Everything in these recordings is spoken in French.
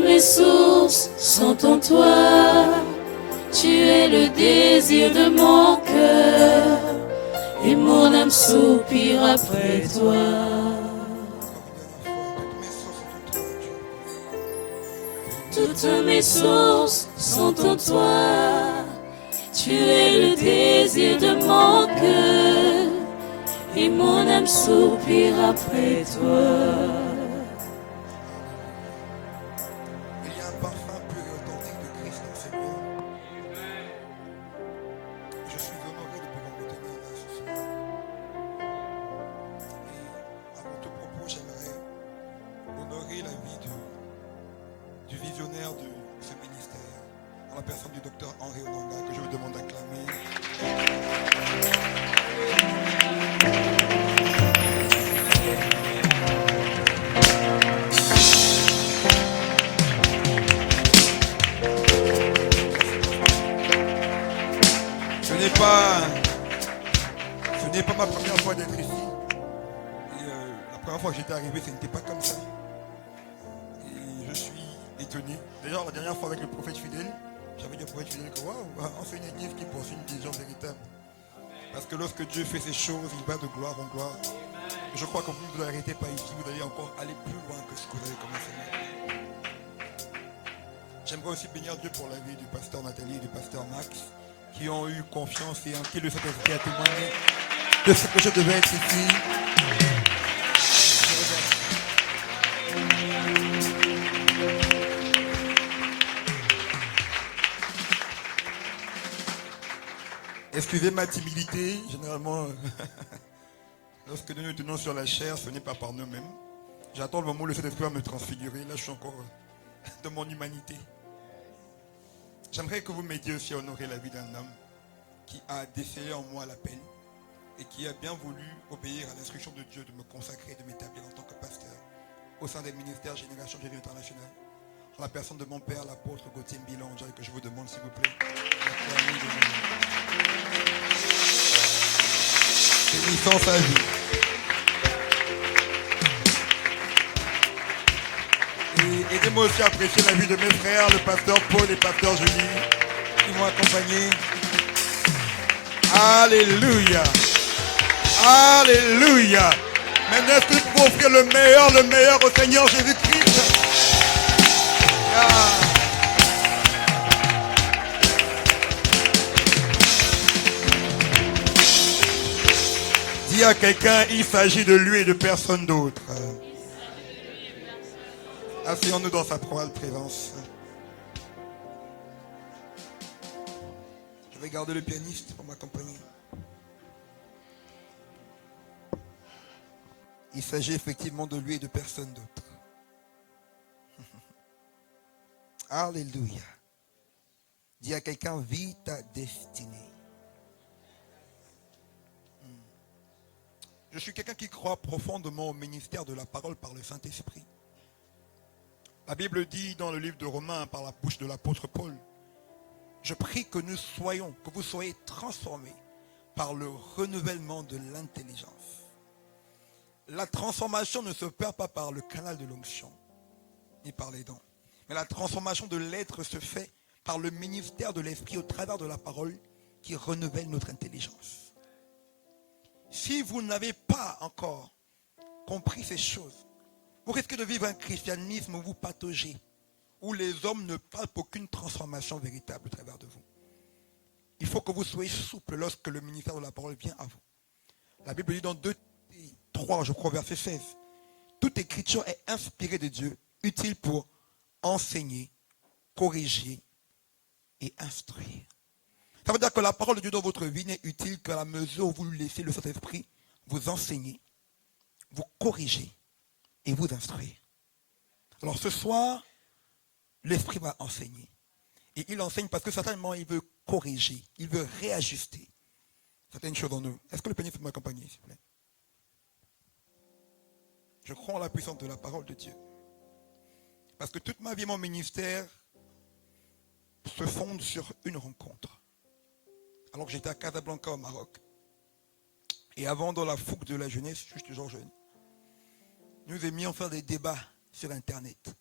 mes sources sont en toi. Tu es le désir de mon cœur et mon âme soupire après toi. Toutes mes sources sont en toi. Tu es le désir de mon cœur et mon âme soupire après toi. Il y a un parfum pur et authentique de Christ dans ces lieux. Je suis honoré de pouvoir me tenir là ce soir. Et avant tout propos, j'aimerais honorer la vie du visionnaire de ce ministère, en la personne du docteur Henri Onanga, que je vous demande d'acclamer. Ce n'est pas ma première fois d'être ici. Et, la première fois que j'étais arrivé, ce n'était pas comme ça. Et je suis étonné. D'ailleurs, la dernière fois avec le prophète fidèle, j'avais dit au prophète fidèle que waouh, on fait une église qui poursuit une vision véritable. Parce que lorsque Dieu fait ces choses, il va de gloire en gloire. Je crois que vous ne vous arrêtez pas ici, vous allez encore aller plus loin que ce que vous avez commencé maintenant. J'aimerais aussi bénir Dieu pour la vie du pasteur Nathalie et du pasteur Max, qui ont eu confiance et en qui le Saint-Esprit a témoigné de ce que je devais être ici. Excusez ma timidité, généralement, lorsque nous nous tenons sur la chair, ce n'est pas par nous-mêmes. J'attends le moment où le Saint-Esprit va me transfigurer. Là, je suis encore de mon humanité. J'aimerais que vous m'aidiez aussi à honorer la vie d'un homme qui a décelé en moi l'appel et qui a bien voulu obéir à l'instruction de Dieu de me consacrer et de m'établir en tant que pasteur au sein des ministères Génération Jésus International. En la personne de mon père, l'apôtre Gauthier Mbilange, que je vous demande s'il vous plaît. Bénissant sa vie. Et aidez-moi aussi à apprécier la vie de mes frères, le pasteur Paul et le pasteur Julie, qui m'ont accompagné. Alléluia. Alléluia. Maintenant, est-ce que nous pouvons offrir le meilleur au Seigneur Jésus-Christ? Dis à quelqu'un, il s'agit de lui et de personne d'autre. Asseyons-nous dans sa présence. Je vais garder le pianiste pour m'accompagner. Il s'agit effectivement de lui et de personne d'autre. Alléluia. Dis à quelqu'un, vis ta destinée. Je suis quelqu'un qui croit profondément au ministère de la parole par le Saint-Esprit. La Bible dit dans le livre de Romains, par la bouche de l'apôtre Paul, je prie que vous soyez transformés par le renouvellement de l'intelligence. La transformation ne se perd pas par le canal de l'onction, ni par les dons. Mais la transformation de l'être se fait par le ministère de l'Esprit au travers de la parole qui renouvelle notre intelligence. Si vous n'avez pas encore compris ces choses, vous risquez de vivre un christianisme où vous pataugez, où les hommes ne parlent aucune transformation véritable au travers de vous. Il faut que vous soyez souple lorsque le ministère de la parole vient à vous. La Bible dit dans 2-3, je crois, verset 16, toute écriture est inspirée de Dieu, utile pour enseigner, corriger et instruire. Ça veut dire que la parole de Dieu dans votre vie n'est utile qu'à la mesure où vous lui laissez le Saint-Esprit vous enseigner, vous corriger et vous instruire. Alors ce soir, l'Esprit va enseigner. Et il enseigne parce que certainement il veut corriger, il veut réajuster certaines choses en nous. Est-ce que le Père peut m'accompagner, s'il vous plaît? Je crois en la puissance de la parole de Dieu. Parce que toute ma vie, mon ministère se fonde sur une rencontre. Alors que j'étais à Casablanca au Maroc. Et avant, dans la fougue de la jeunesse, je suis toujours jeune, nous aimions faire des débats sur Internet.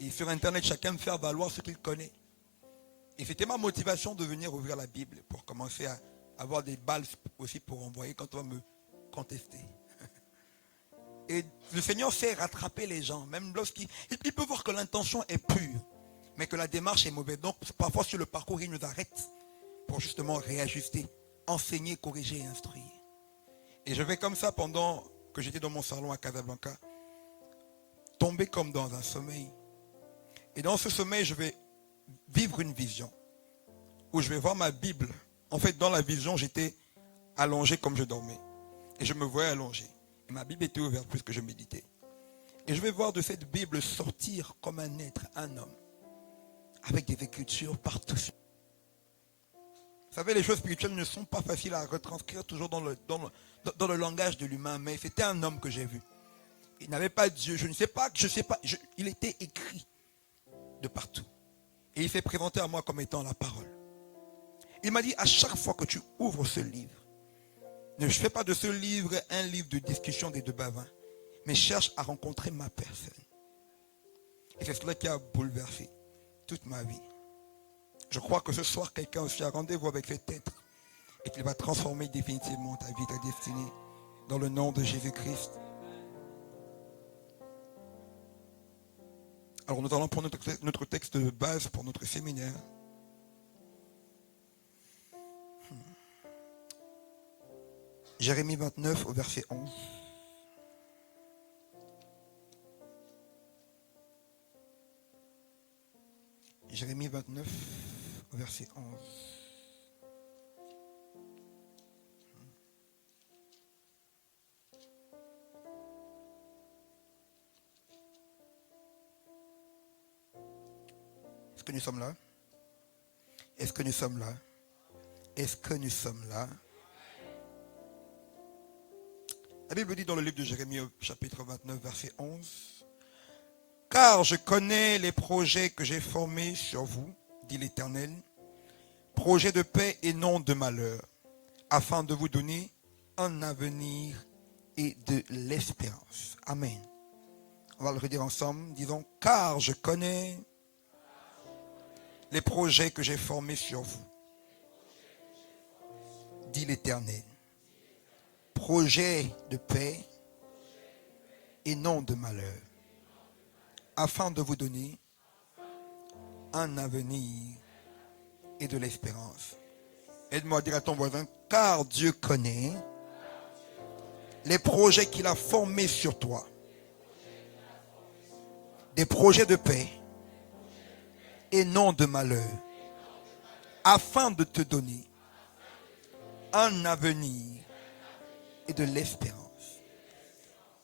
Et sur Internet, chacun me faire valoir ce qu'il connaît. Et c'était ma motivation de venir ouvrir la Bible pour commencer à avoir des balles aussi pour envoyer quand on va me contester. Et le Seigneur sait rattraper les gens, même lorsqu'il peut voir que l'intention est pure, mais que la démarche est mauvaise. Donc parfois sur le parcours, il nous arrête pour justement réajuster, enseigner, corriger et instruire. Et je vais comme ça pendant que j'étais dans mon salon à Casablanca, tomber comme dans un sommeil. Et dans ce sommeil, je vais vivre une vision où je vais voir ma Bible. En fait, dans la vision, j'étais allongé comme je dormais. Et je me voyais allongé. Et ma Bible était ouverte puisque je méditais. Et je vais voir de cette Bible sortir comme un être, un homme, avec des écritures partout. Vous savez, les choses spirituelles ne sont pas faciles à retranscrire toujours dans le langage de l'humain, mais c'était un homme que j'ai vu. Il n'avait pas Dieu, je ne sais pas, il était écrit de partout. Et il s'est présenté à moi comme étant la parole. Il m'a dit, à chaque fois que tu ouvres ce livre, ne fais pas de ce livre un livre de discussion des deux bavins, mais cherche à rencontrer ma personne. Et c'est cela qui a bouleversé toute ma vie. Je crois que ce soir, quelqu'un aussi a rendez-vous avec cet être et qu'il va transformer définitivement ta vie, ta destinée, dans le nom de Jésus-Christ. Alors nous allons prendre notre texte de base pour notre séminaire. Jérémie 29 au verset 11. Jérémie 29 au verset 11. Est-ce que nous sommes là? Est-ce que nous sommes là? Est-ce que nous sommes là? La Bible dit dans le livre de Jérémie au chapitre 29 verset 11. Car je connais les projets que j'ai formés sur vous, dit l'Éternel, projets de paix et non de malheur, afin de vous donner un avenir et de l'espérance. Amen. On va le redire ensemble, disons, car je connais les projets que j'ai formés sur vous, dit l'Éternel, projets de paix et non de malheur, afin de vous donner un avenir et de l'espérance. Aide-moi à dire à ton voisin, car Dieu connaît les projets qu'il a formés sur toi. Des projets de paix et non de malheur, afin de te donner un avenir et de l'espérance.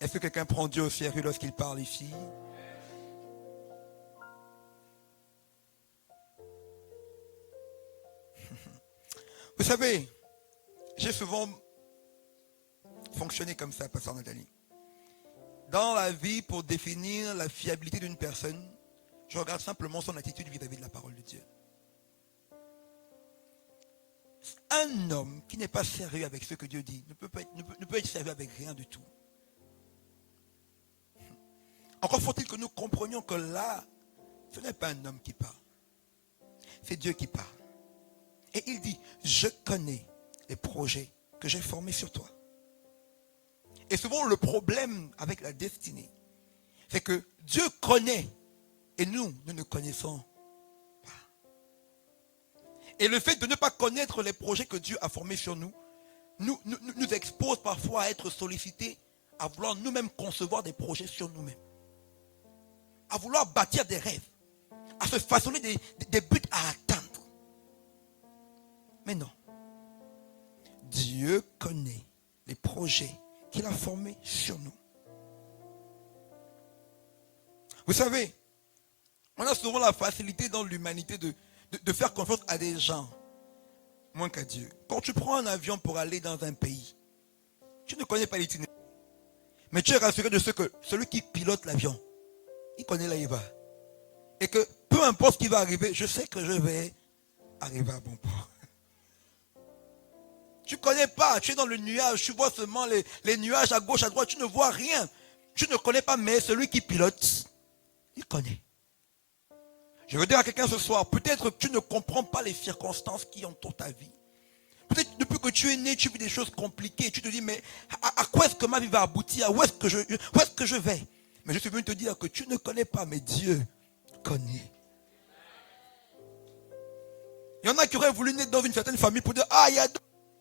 Est-ce que quelqu'un prend Dieu au sérieux lorsqu'il parle ici? Vous savez, j'ai souvent fonctionné comme ça, Pasteur Nathalie. Dans la vie, pour définir la fiabilité d'une personne, je regarde simplement son attitude vis-à-vis de la parole de Dieu. Un homme qui n'est pas sérieux avec ce que Dieu dit ne peut être sérieux avec rien du tout. Encore faut-il que nous comprenions que là, ce n'est pas un homme qui parle. C'est Dieu qui parle. Et il dit, je connais les projets que j'ai formés sur toi. Et souvent le problème avec la destinée, c'est que Dieu connaît et nous ne connaissons pas. Et le fait de ne pas connaître les projets que Dieu a formés sur nous, nous expose parfois à être sollicités, à vouloir nous-mêmes concevoir des projets sur nous-mêmes. À vouloir bâtir des rêves, à se façonner des buts à atteindre. Mais non. Dieu connaît les projets qu'il a formés sur nous. Vous savez, on a souvent la facilité dans l'humanité de faire confiance à des gens, moins qu'à Dieu. Quand tu prends un avion pour aller dans un pays, tu ne connais pas l'itinéraire. Mais tu es rassuré de ce que celui qui pilote l'avion, il connaît là où il va. Et que peu importe ce qui va arriver, je sais que je vais arriver à bon port. Tu ne connais pas, tu es dans le nuage, tu vois seulement les nuages à gauche, à droite, tu ne vois rien. Tu ne connais pas, mais celui qui pilote, il connaît. Je veux dire à quelqu'un ce soir, peut-être que tu ne comprends pas les circonstances qui entourent ta vie. Peut-être depuis que tu es né, tu vis des choses compliquées. Tu te dis, mais à quoi est-ce que ma vie va aboutir? Où est-ce que je vais? Mais je suis venu te dire que tu ne connais pas, mais Dieu connaît. Il y en a qui auraient voulu naître dans une certaine famille pour dire, ah,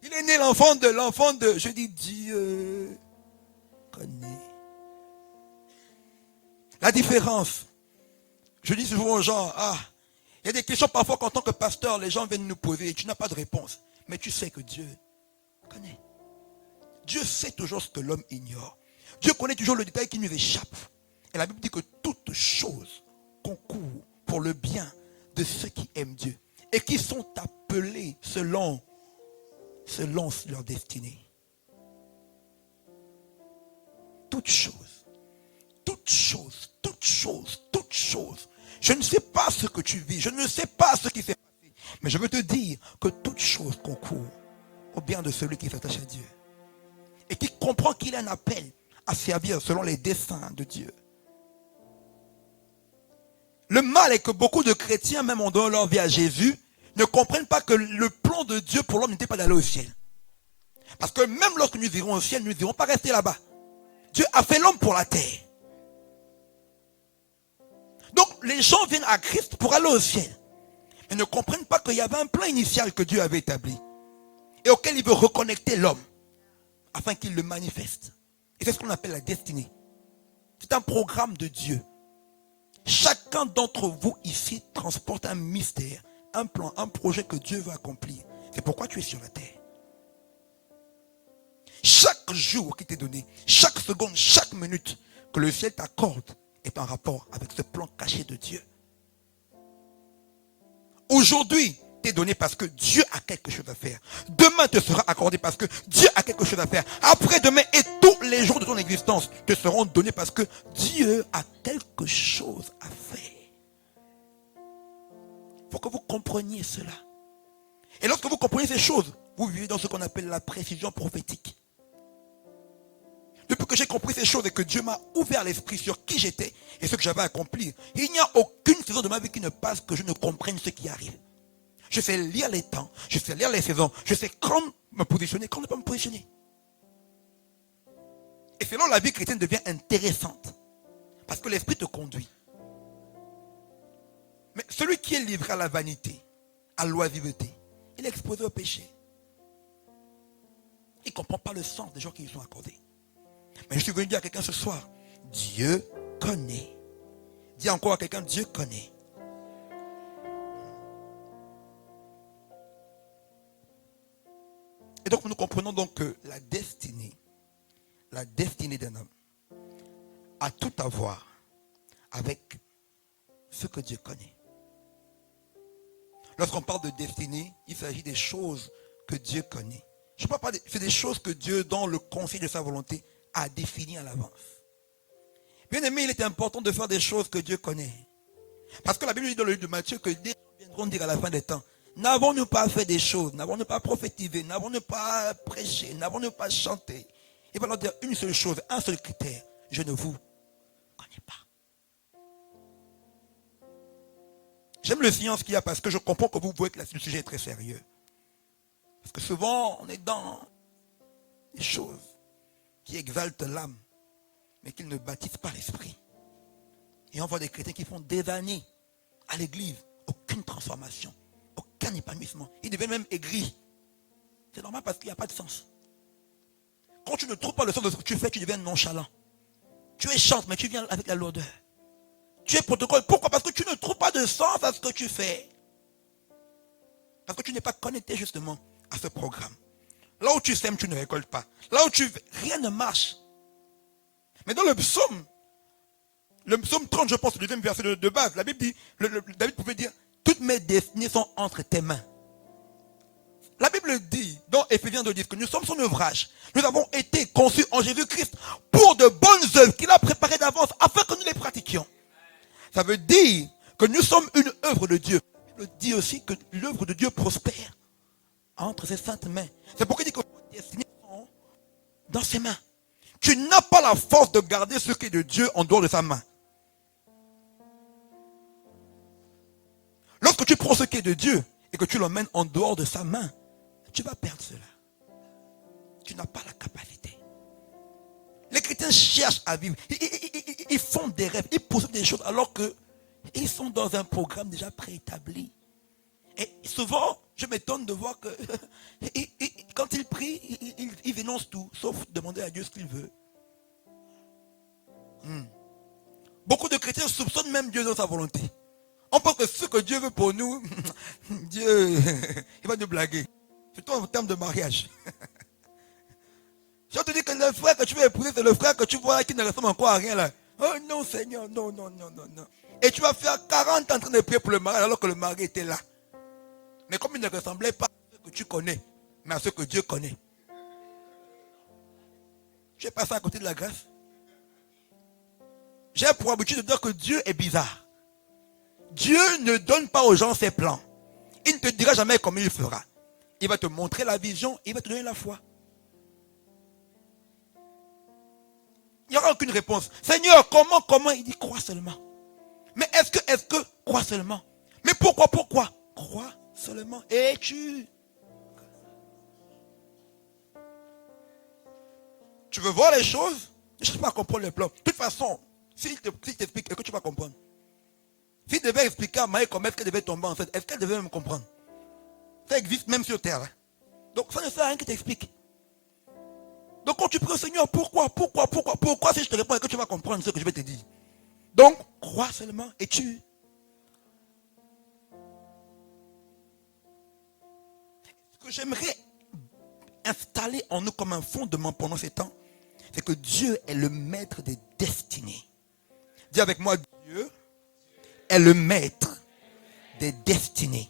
il est né l'enfant de. Je dis, Dieu connaît. La différence, je dis souvent aux gens, il y a des questions parfois qu'en tant que pasteur, les gens viennent nous poser et tu n'as pas de réponse. Mais tu sais que Dieu connaît. Dieu sait toujours ce que l'homme ignore. Dieu connaît toujours le détail qui nous échappe. Et la Bible dit que toutes choses concourent pour le bien de ceux qui aiment Dieu et qui sont appelés selon leur destinée. Toutes choses, toutes choses, toutes choses, toutes choses. Je ne sais pas ce que tu vis, je ne sais pas ce qui s'est passé, mais je veux te dire que toutes choses concourent au bien de celui qui s'attache à Dieu et qui comprend qu'il a un appel à servir selon les desseins de Dieu. Le mal est que beaucoup de chrétiens, même en donnant leur vie à Jésus, ne comprennent pas que le plan de Dieu pour l'homme n'était pas d'aller au ciel. Parce que même lorsque nous irons au ciel, nous n'irons pas rester là-bas. Dieu a fait l'homme pour la terre. Donc les gens viennent à Christ pour aller au ciel. Mais ne comprennent pas qu'il y avait un plan initial que Dieu avait établi. Et auquel il veut reconnecter l'homme. Afin qu'il le manifeste. Et c'est ce qu'on appelle la destinée. C'est un programme de Dieu. Chacun d'entre vous ici transporte un mystère, un plan, un projet que Dieu veut accomplir. C'est pourquoi tu es sur la terre. Chaque jour qui t'est donné, chaque seconde, chaque minute que le ciel t'accorde est en rapport avec ce plan caché de Dieu. Aujourd'hui, t'est donné parce que Dieu a quelque chose à faire. Demain te sera accordé parce que Dieu a quelque chose à faire. Après-demain et tous les jours de ton existence te seront donnés parce que Dieu a quelque chose à faire. Il faut que vous compreniez cela. Et lorsque vous comprenez ces choses, vous vivez dans ce qu'on appelle la précision prophétique. Depuis que j'ai compris ces choses et que Dieu m'a ouvert l'esprit sur qui j'étais et ce que j'avais à accomplir, il n'y a aucune saison de ma vie qui ne passe que je ne comprenne ce qui arrive. Je sais lire les temps, je sais lire les saisons, je sais quand me positionner, quand ne pas me positionner. Et c'est là où la vie chrétienne devient intéressante. Parce que l'esprit te conduit. Mais celui qui est livré à la vanité, à l'oisiveté, il est exposé au péché. Il ne comprend pas le sens des gens qui lui sont accordés. Mais je suis venu dire à quelqu'un ce soir, Dieu connaît. Dis encore à quelqu'un, Dieu connaît. Et donc nous comprenons donc que la destinée d'un homme a tout à voir avec ce que Dieu connaît. Lorsqu'on parle de destinée, il s'agit des choses que Dieu connaît. Je ne parle pas, c'est des choses que Dieu, dans le conseil de sa volonté, a définies à l'avance. Bien aimé, il est important de faire des choses que Dieu connaît. Parce que la Bible dit dans le livre de Matthieu que des gens viendront dire à la fin des temps, n'avons-nous pas fait des choses, n'avons-nous pas prophétisé, n'avons-nous pas prêché, n'avons-nous pas chanté? Il va leur dire une seule chose, un seul critère, je ne vous connais pas. J'aime le silence qu'il y a parce que je comprends que vous voyez que le sujet est très sérieux. Parce que souvent, on est dans des choses qui exaltent l'âme, mais qui ne bâtissent pas l'esprit. Et on voit des chrétiens qui font des années à l'église, aucune transformation, aucun épanouissement. Ils deviennent même aigris. C'est normal parce qu'il n'y a pas de sens. Quand tu ne trouves pas le sens de ce que tu fais, tu deviens nonchalant. Tu es chante, mais tu viens avec la lourdeur. Tu es protocole. Pourquoi? Parce que tu ne trouves pas de sens à ce que tu fais. Parce que tu n'es pas connecté justement à ce programme. Là où tu sèmes, tu ne récoltes pas. Là où rien ne marche. Mais dans le psaume 30, je pense, le deuxième verset de base, la Bible dit, David pouvait dire, toutes mes destinées sont entre tes mains. La Bible dit, dans Éphésiens 2, que nous sommes son ouvrage. Nous avons été conçus en Jésus-Christ pour de bonnes œuvres qu'il a préparées d'avance afin que nous les pratiquions. Ça veut dire que nous sommes une œuvre de Dieu. La Bible dit aussi que l'œuvre de Dieu prospère entre ses saintes mains. C'est pourquoi il dit que vos destinées sont dans ses mains. Tu n'as pas la force de garder ce qui est de Dieu en dehors de sa main. Lorsque tu prends ce qui est de Dieu et que tu l'emmènes en dehors de sa main, tu vas perdre cela. Tu n'as pas la capacité. Les chrétiens cherchent à vivre. Ils font des rêves, ils possèdent des choses alors qu'ils sont dans un programme déjà préétabli. Et souvent, je m'étonne de voir que quand ils prient, ils énoncent tout, sauf demander à Dieu ce qu'il veut. Beaucoup de chrétiens soupçonnent même Dieu dans sa volonté. On pense que ce que Dieu veut pour nous, Dieu, il va nous blaguer. Surtout en termes de mariage. Je te dis que le frère que tu veux épouser, c'est le frère que tu vois qui ne ressemble encore à rien là. Oh non Seigneur, non. Et tu vas faire 40 ans en train de prier pour le mariage alors que le mari était là. Mais comme il ne ressemblait pas à ce que tu connais, mais à ce que Dieu connaît. Tu es passé à côté de la grâce. J'ai pour habitude de dire que Dieu est bizarre. Dieu ne donne pas aux gens ses plans. Il ne te dira jamais comment il fera. Il va te montrer la vision, il va te donner la foi. Il n'y aura aucune réponse. Seigneur, comment? Il dit, crois seulement. Mais est-ce que, crois seulement. Mais pourquoi? Crois seulement. Et tu veux voir les choses? Ne cherche pas à comprendre les plans. De toute façon, s'il t'explique, est-ce que tu vas comprendre? S'il devait expliquer à Maï comment est-ce qu'elle devait tomber enceinte, est-ce qu'elle devait même comprendre? Ça existe même sur terre. Hein? Donc ça ne sert à rien qu'il t'explique. Donc quand tu pries au Seigneur, pourquoi si je te réponds, est-ce que tu vas comprendre ce que je vais te dire? Donc, crois seulement et tu. Ce que j'aimerais installer en nous comme un fondement pendant ces temps, c'est que Dieu est le maître des destinées. Dis avec moi, Dieu est le maître des destinées.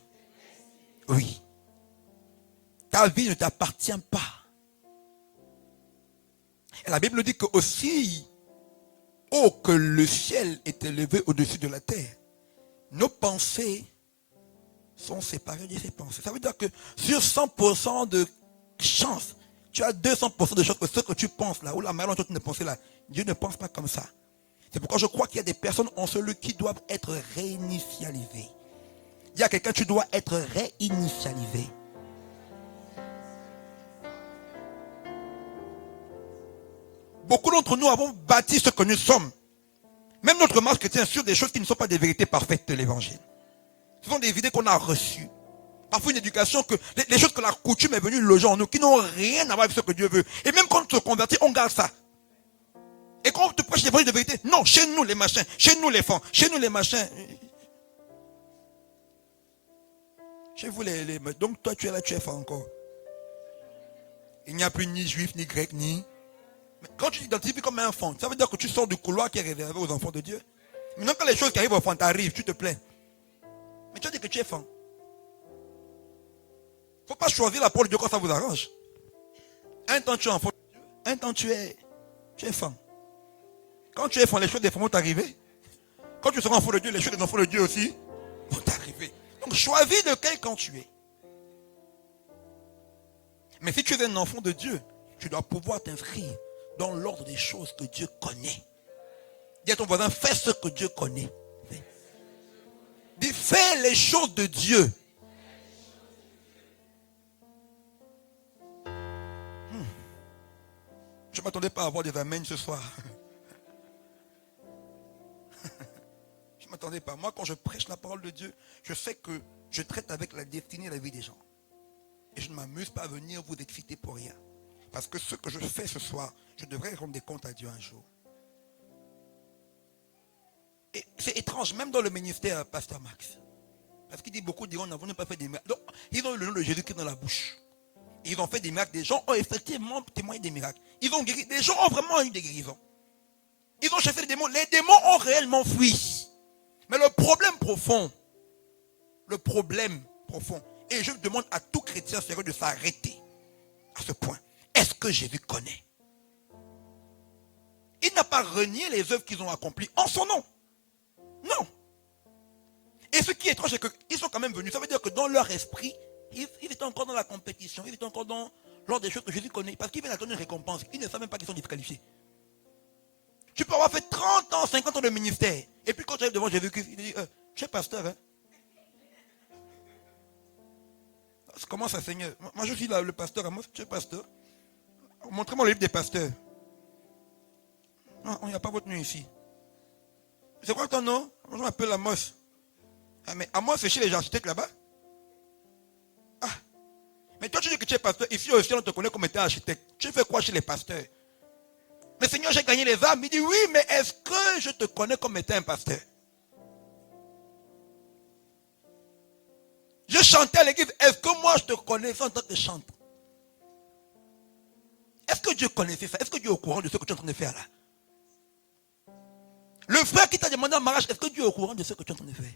Oui. Ta vie ne t'appartient pas. Et la Bible dit que aussi haut que le ciel est élevé au-dessus de la terre, nos pensées sont séparées de ses pensées. Ça veut dire que sur 100% de chance, tu as 200% de choses que ce que tu penses là, ou la manière dont tu ne penses là, Dieu ne pense pas comme ça. C'est pourquoi je crois qu'il y a des personnes en celui qui doivent être réinitialisées. Il y a quelqu'un, tu dois être réinitialisé. Beaucoup d'entre nous avons bâti ce que nous sommes. Même notre marche chrétienne sur des choses qui ne sont pas des vérités parfaites de l'évangile. Ce sont des idées qu'on a reçues. Parfois une éducation que les choses que la coutume est venue loger en nous, qui n'ont rien à voir avec ce que Dieu veut. Et même quand on se convertit, on garde ça. Et quand on te prêche l'évangile de vérité, non, chez nous les machins, chez nous les fonds, chez nous les machins. Chez vous donc toi tu es là, tu es fort encore. Il n'y a plus ni juif, ni grec, ni. Mais quand tu t'identifies comme un enfant, ça veut dire que tu sors du couloir qui est réservé aux enfants de Dieu. Maintenant quand les choses qui arrivent aux enfants t'arrivent, tu te plains. Mais tu as dit que tu es fan. Il ne faut pas choisir la parole de Dieu quand ça vous arrange. Un temps tu es enfant de Dieu, un temps tu es fan. Quand tu es fan, les choses des femmes vont t'arriver. Quand tu seras enfant de Dieu, les choses des enfants de Dieu aussi vont t'arriver. Donc choisis de quel camp tu es. Mais si tu es un enfant de Dieu, tu dois pouvoir t'inscrire dans l'ordre des choses que Dieu connaît. Dis à ton voisin, fais ce que Dieu connaît. Dis, fais les choses de Dieu. Je ne m'attendais pas à avoir des amens ce soir. Je ne m'attendais pas. Moi, quand je prêche la parole de Dieu, je sais que je traite avec la destinée et la vie des gens. Et je ne m'amuse pas à venir vous exciter pour rien. Parce que ce que je fais ce soir, je devrais rendre des comptes à Dieu un jour. Et c'est étrange, même dans le ministère, Pasteur Max. Parce qu'il dit, beaucoup diront, nous n'avons pas fait des miracles. Donc, ils ont le nom de Jésus-Christ dans la bouche. Ils ont fait des miracles. Des gens ont effectivement témoigné des miracles. Ils ont guéri. Des gens ont vraiment eu des guérisons. Ils ont chassé les démons. Les démons ont réellement fui. Mais le problème profond, et je demande à tout chrétien sérieux de s'arrêter à ce point. Est-ce que Jésus connaît? Il n'a pas renié les œuvres qu'ils ont accomplies en son nom. Non. Et ce qui est étrange, c'est qu'ils sont quand même venus. Ça veut dire que dans leur esprit, ils étaient encore dans la compétition. Ils étaient encore dans l'ordre des choses que Jésus connaît. Parce qu'ils viennent attendre une récompense. Ils ne savent même pas qu'ils sont disqualifiés. Tu peux avoir fait 30 ans, 50 ans de ministère. Et puis quand tu arrives devant Jésus-Christ, il dit, tu es pasteur, hein? Comment ça, Seigneur? Moi, je suis là, le pasteur. Moi, tu es pasteur. Montrez-moi le livre des pasteurs. Non, il n'y a pas votre nom ici. C'est quoi ton nom? Moi, je m'appelle Amos. Ah, mais Amos, c'est chez les architectes là-bas? Ah. Mais toi, tu dis que tu es pasteur. Ici aussi, on te connaît comme étant architecte. Tu fais quoi chez les pasteurs? Mais Seigneur, j'ai gagné les âmes. Il dit, oui, mais est-ce que je te connais comme étant un pasteur? Je chantais à l'église. Est-ce que moi, je te connaissais en tant que chanteur? Est-ce que Dieu connaissait ça? Est-ce que Dieu est au courant de ce que tu es en train de faire là? Le frère qui t'a demandé en mariage, est-ce que Dieu est au courant de ce que tu es en train de faire?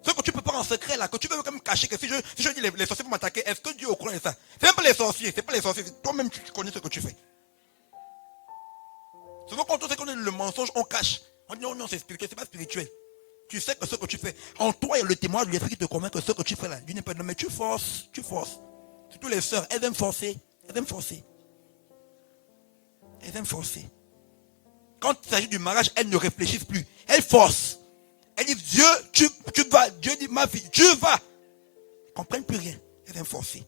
Ce que tu peux pas en secret là, que tu veux quand même cacher, que si je dis les sorciers vont m'attaquer, est-ce que Dieu est au courant de ça? C'est même pas les sorciers, c'est pas les sorciers, toi-même tu connais ce que tu fais. Souvent quand on sait qu'on est le mensonge, on cache. On dit non, non, c'est spirituel, c'est pas spirituel. Tu sais que ce que tu fais, en toi il y a le témoin de l'esprit qui te convainc que ce que tu fais là, Dieu n'est pas de mais tu forces. Surtout les sœurs, elles aiment forcer. Elles aiment forcer. Quand il s'agit du mariage, elles ne réfléchissent plus. Elles forcent. Elles disent, Dieu, tu vas. Dieu dit, ma fille, tu vas. Elles ne comprennent plus rien. Elles aiment forcer.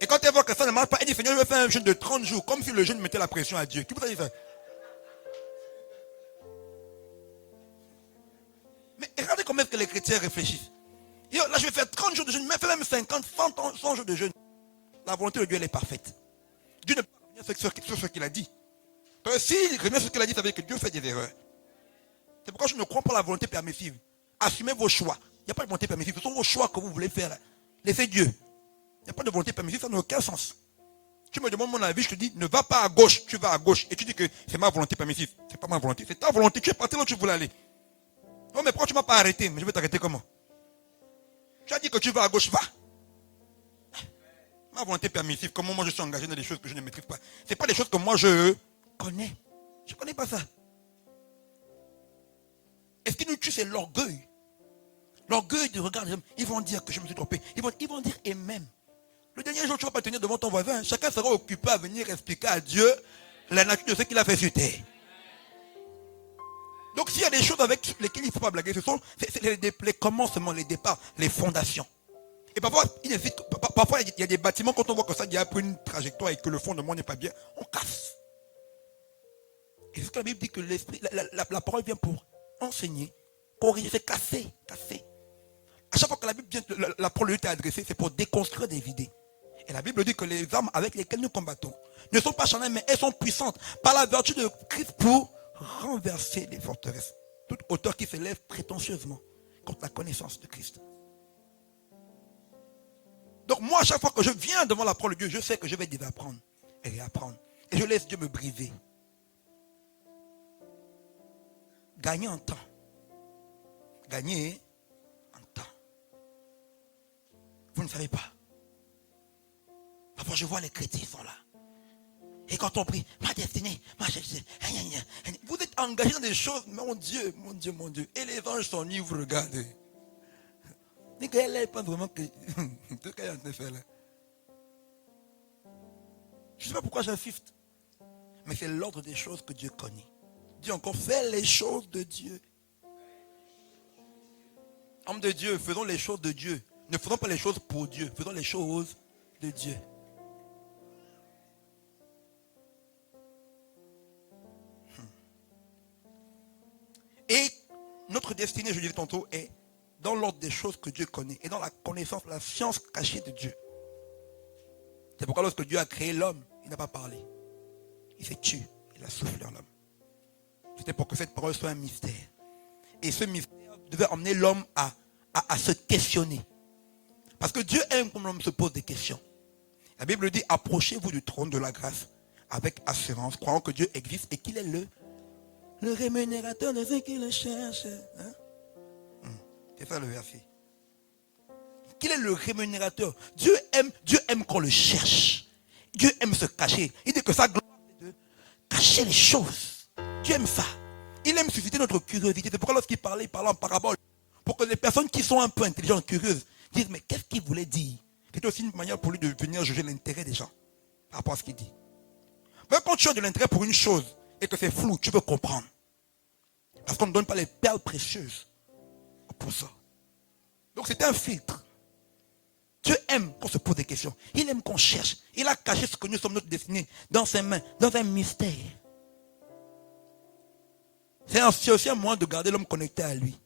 Et quand elles voient que ça ne marche pas, elles disent, Seigneur, je vais faire un jeûne de 30 jours, comme si le jeûne mettait la pression à Dieu. Qui vous a dit ça? Mais regardez comment est-ce que les chrétiens réfléchissent. Là, je vais faire 30 jours de jeûne, mais fais même 50, 100 jours de jeûne. La volonté de Dieu, elle est parfaite. Dieu ne peut pas revenir sur ce qu'il a dit. Donc, s'il revient sur ce qu'il a dit, ça veut dire que Dieu fait des erreurs. C'est pourquoi je ne crois pas la volonté permissive. Assumez vos choix. Il n'y a pas de volonté permissive. Ce sont vos choix que vous voulez faire. Laissez Dieu. Il n'y a pas de volonté permissive, ça n'a aucun sens. Tu me demandes mon avis, je te dis, ne va pas à gauche, tu vas à gauche. Et tu dis que c'est ma volonté permissive. Ce n'est pas ma volonté, c'est ta volonté. Tu es parti là où tu voulais aller. Non, mais pourquoi tu ne m'as pas arrêté? Mais je vais t'arrêter comment? Tu as dit que tu vas à gauche, va. Ma volonté permissive, comment moi je suis engagé dans des choses que je ne maîtrise pas. Ce n'est pas des choses que moi je connais. Je ne connais pas ça. Et ce qui nous tue, c'est l'orgueil. L'orgueil de regarder, ils vont dire que je me suis trompé. Ils vont dire et même. Le dernier jour, tu ne vas pas tenir devant ton voisin. Chacun sera occupé à venir expliquer à Dieu la nature de ce qu'il a fait sur terre. Donc s'il y a des choses avec lesquelles il ne faut pas blaguer, ce sont les commencements, les départs, les fondations. Et parfois, il y a des bâtiments, quand on voit que ça, il y a pris une trajectoire et que le fondement n'est pas bien, on casse. Et ce que la Bible dit que l'esprit, la parole vient pour enseigner, corriger, c'est casser. À chaque fois que la Bible vient, la parole est adressée, c'est pour déconstruire des idées. Et la Bible dit que les armes avec lesquelles nous combattons ne sont pas charnelles, mais elles sont puissantes par la vertu de Christ pour renverser les forteresses. Toute hauteur qui s'élève prétentieusement contre la connaissance de Christ. Donc moi, à chaque fois que je viens devant la parole de Dieu, je sais que je vais désapprendre et réapprendre. Et je laisse Dieu me briser. Gagner en temps. Gagner en temps. Vous ne savez pas. Parfois, je vois les chrétiens, ils sont là. Et quand on prie, ma destinée, vous êtes engagés dans des choses, mon Dieu. Et les anges sont nus, vous regardez. Mais qu'elle n'est pas vraiment que. Tout ce qu'elle est en train de faire là. Je ne sais pas pourquoi j'insiste. Mais c'est l'ordre des choses que Dieu connaît. Dieu encore fait les choses de Dieu. Homme de Dieu, faisons les choses de Dieu. Ne faisons pas les choses pour Dieu. Faisons les choses de Dieu. Et notre destinée, je disais tantôt, est dans l'ordre des choses que Dieu connaît et dans la connaissance, la science cachée de Dieu. C'est pourquoi lorsque Dieu a créé l'homme, il n'a pas parlé. Il s'est tué, il a soufflé en l'homme. C'était pour que cette parole soit un mystère. Et ce mystère devait emmener l'homme à se questionner. Parce que Dieu aime quand l'homme se pose des questions. La Bible dit, approchez-vous du trône de la grâce avec assurance, croyant que Dieu existe et qu'il est le rémunérateur de ceux qui le cherchent. Hein? C'est ça le verset. Qu'il est le rémunérateur. Dieu aime qu'on le cherche. Dieu aime se cacher. Il dit que sa gloire, c'est de cacher les choses. Dieu aime ça. Il aime susciter notre curiosité. C'est pourquoi lorsqu'il parlait en parabole. Pour que les personnes qui sont un peu intelligentes, curieuses, disent, mais qu'est-ce qu'il voulait dire? C'était aussi une manière pour lui de venir juger l'intérêt des gens. Par rapport à ce qu'il dit. Mais quand tu as de l'intérêt pour une chose, et que c'est flou, tu veux comprendre. Parce qu'on ne donne pas les perles précieuses pour ça. Donc c'était un filtre. Dieu aime qu'on se pose des questions. Il aime qu'on cherche. Il a caché ce que nous sommes, notre destinée, dans ses mains, dans un mystère. C'est aussi un moyen de garder l'homme connecté à lui.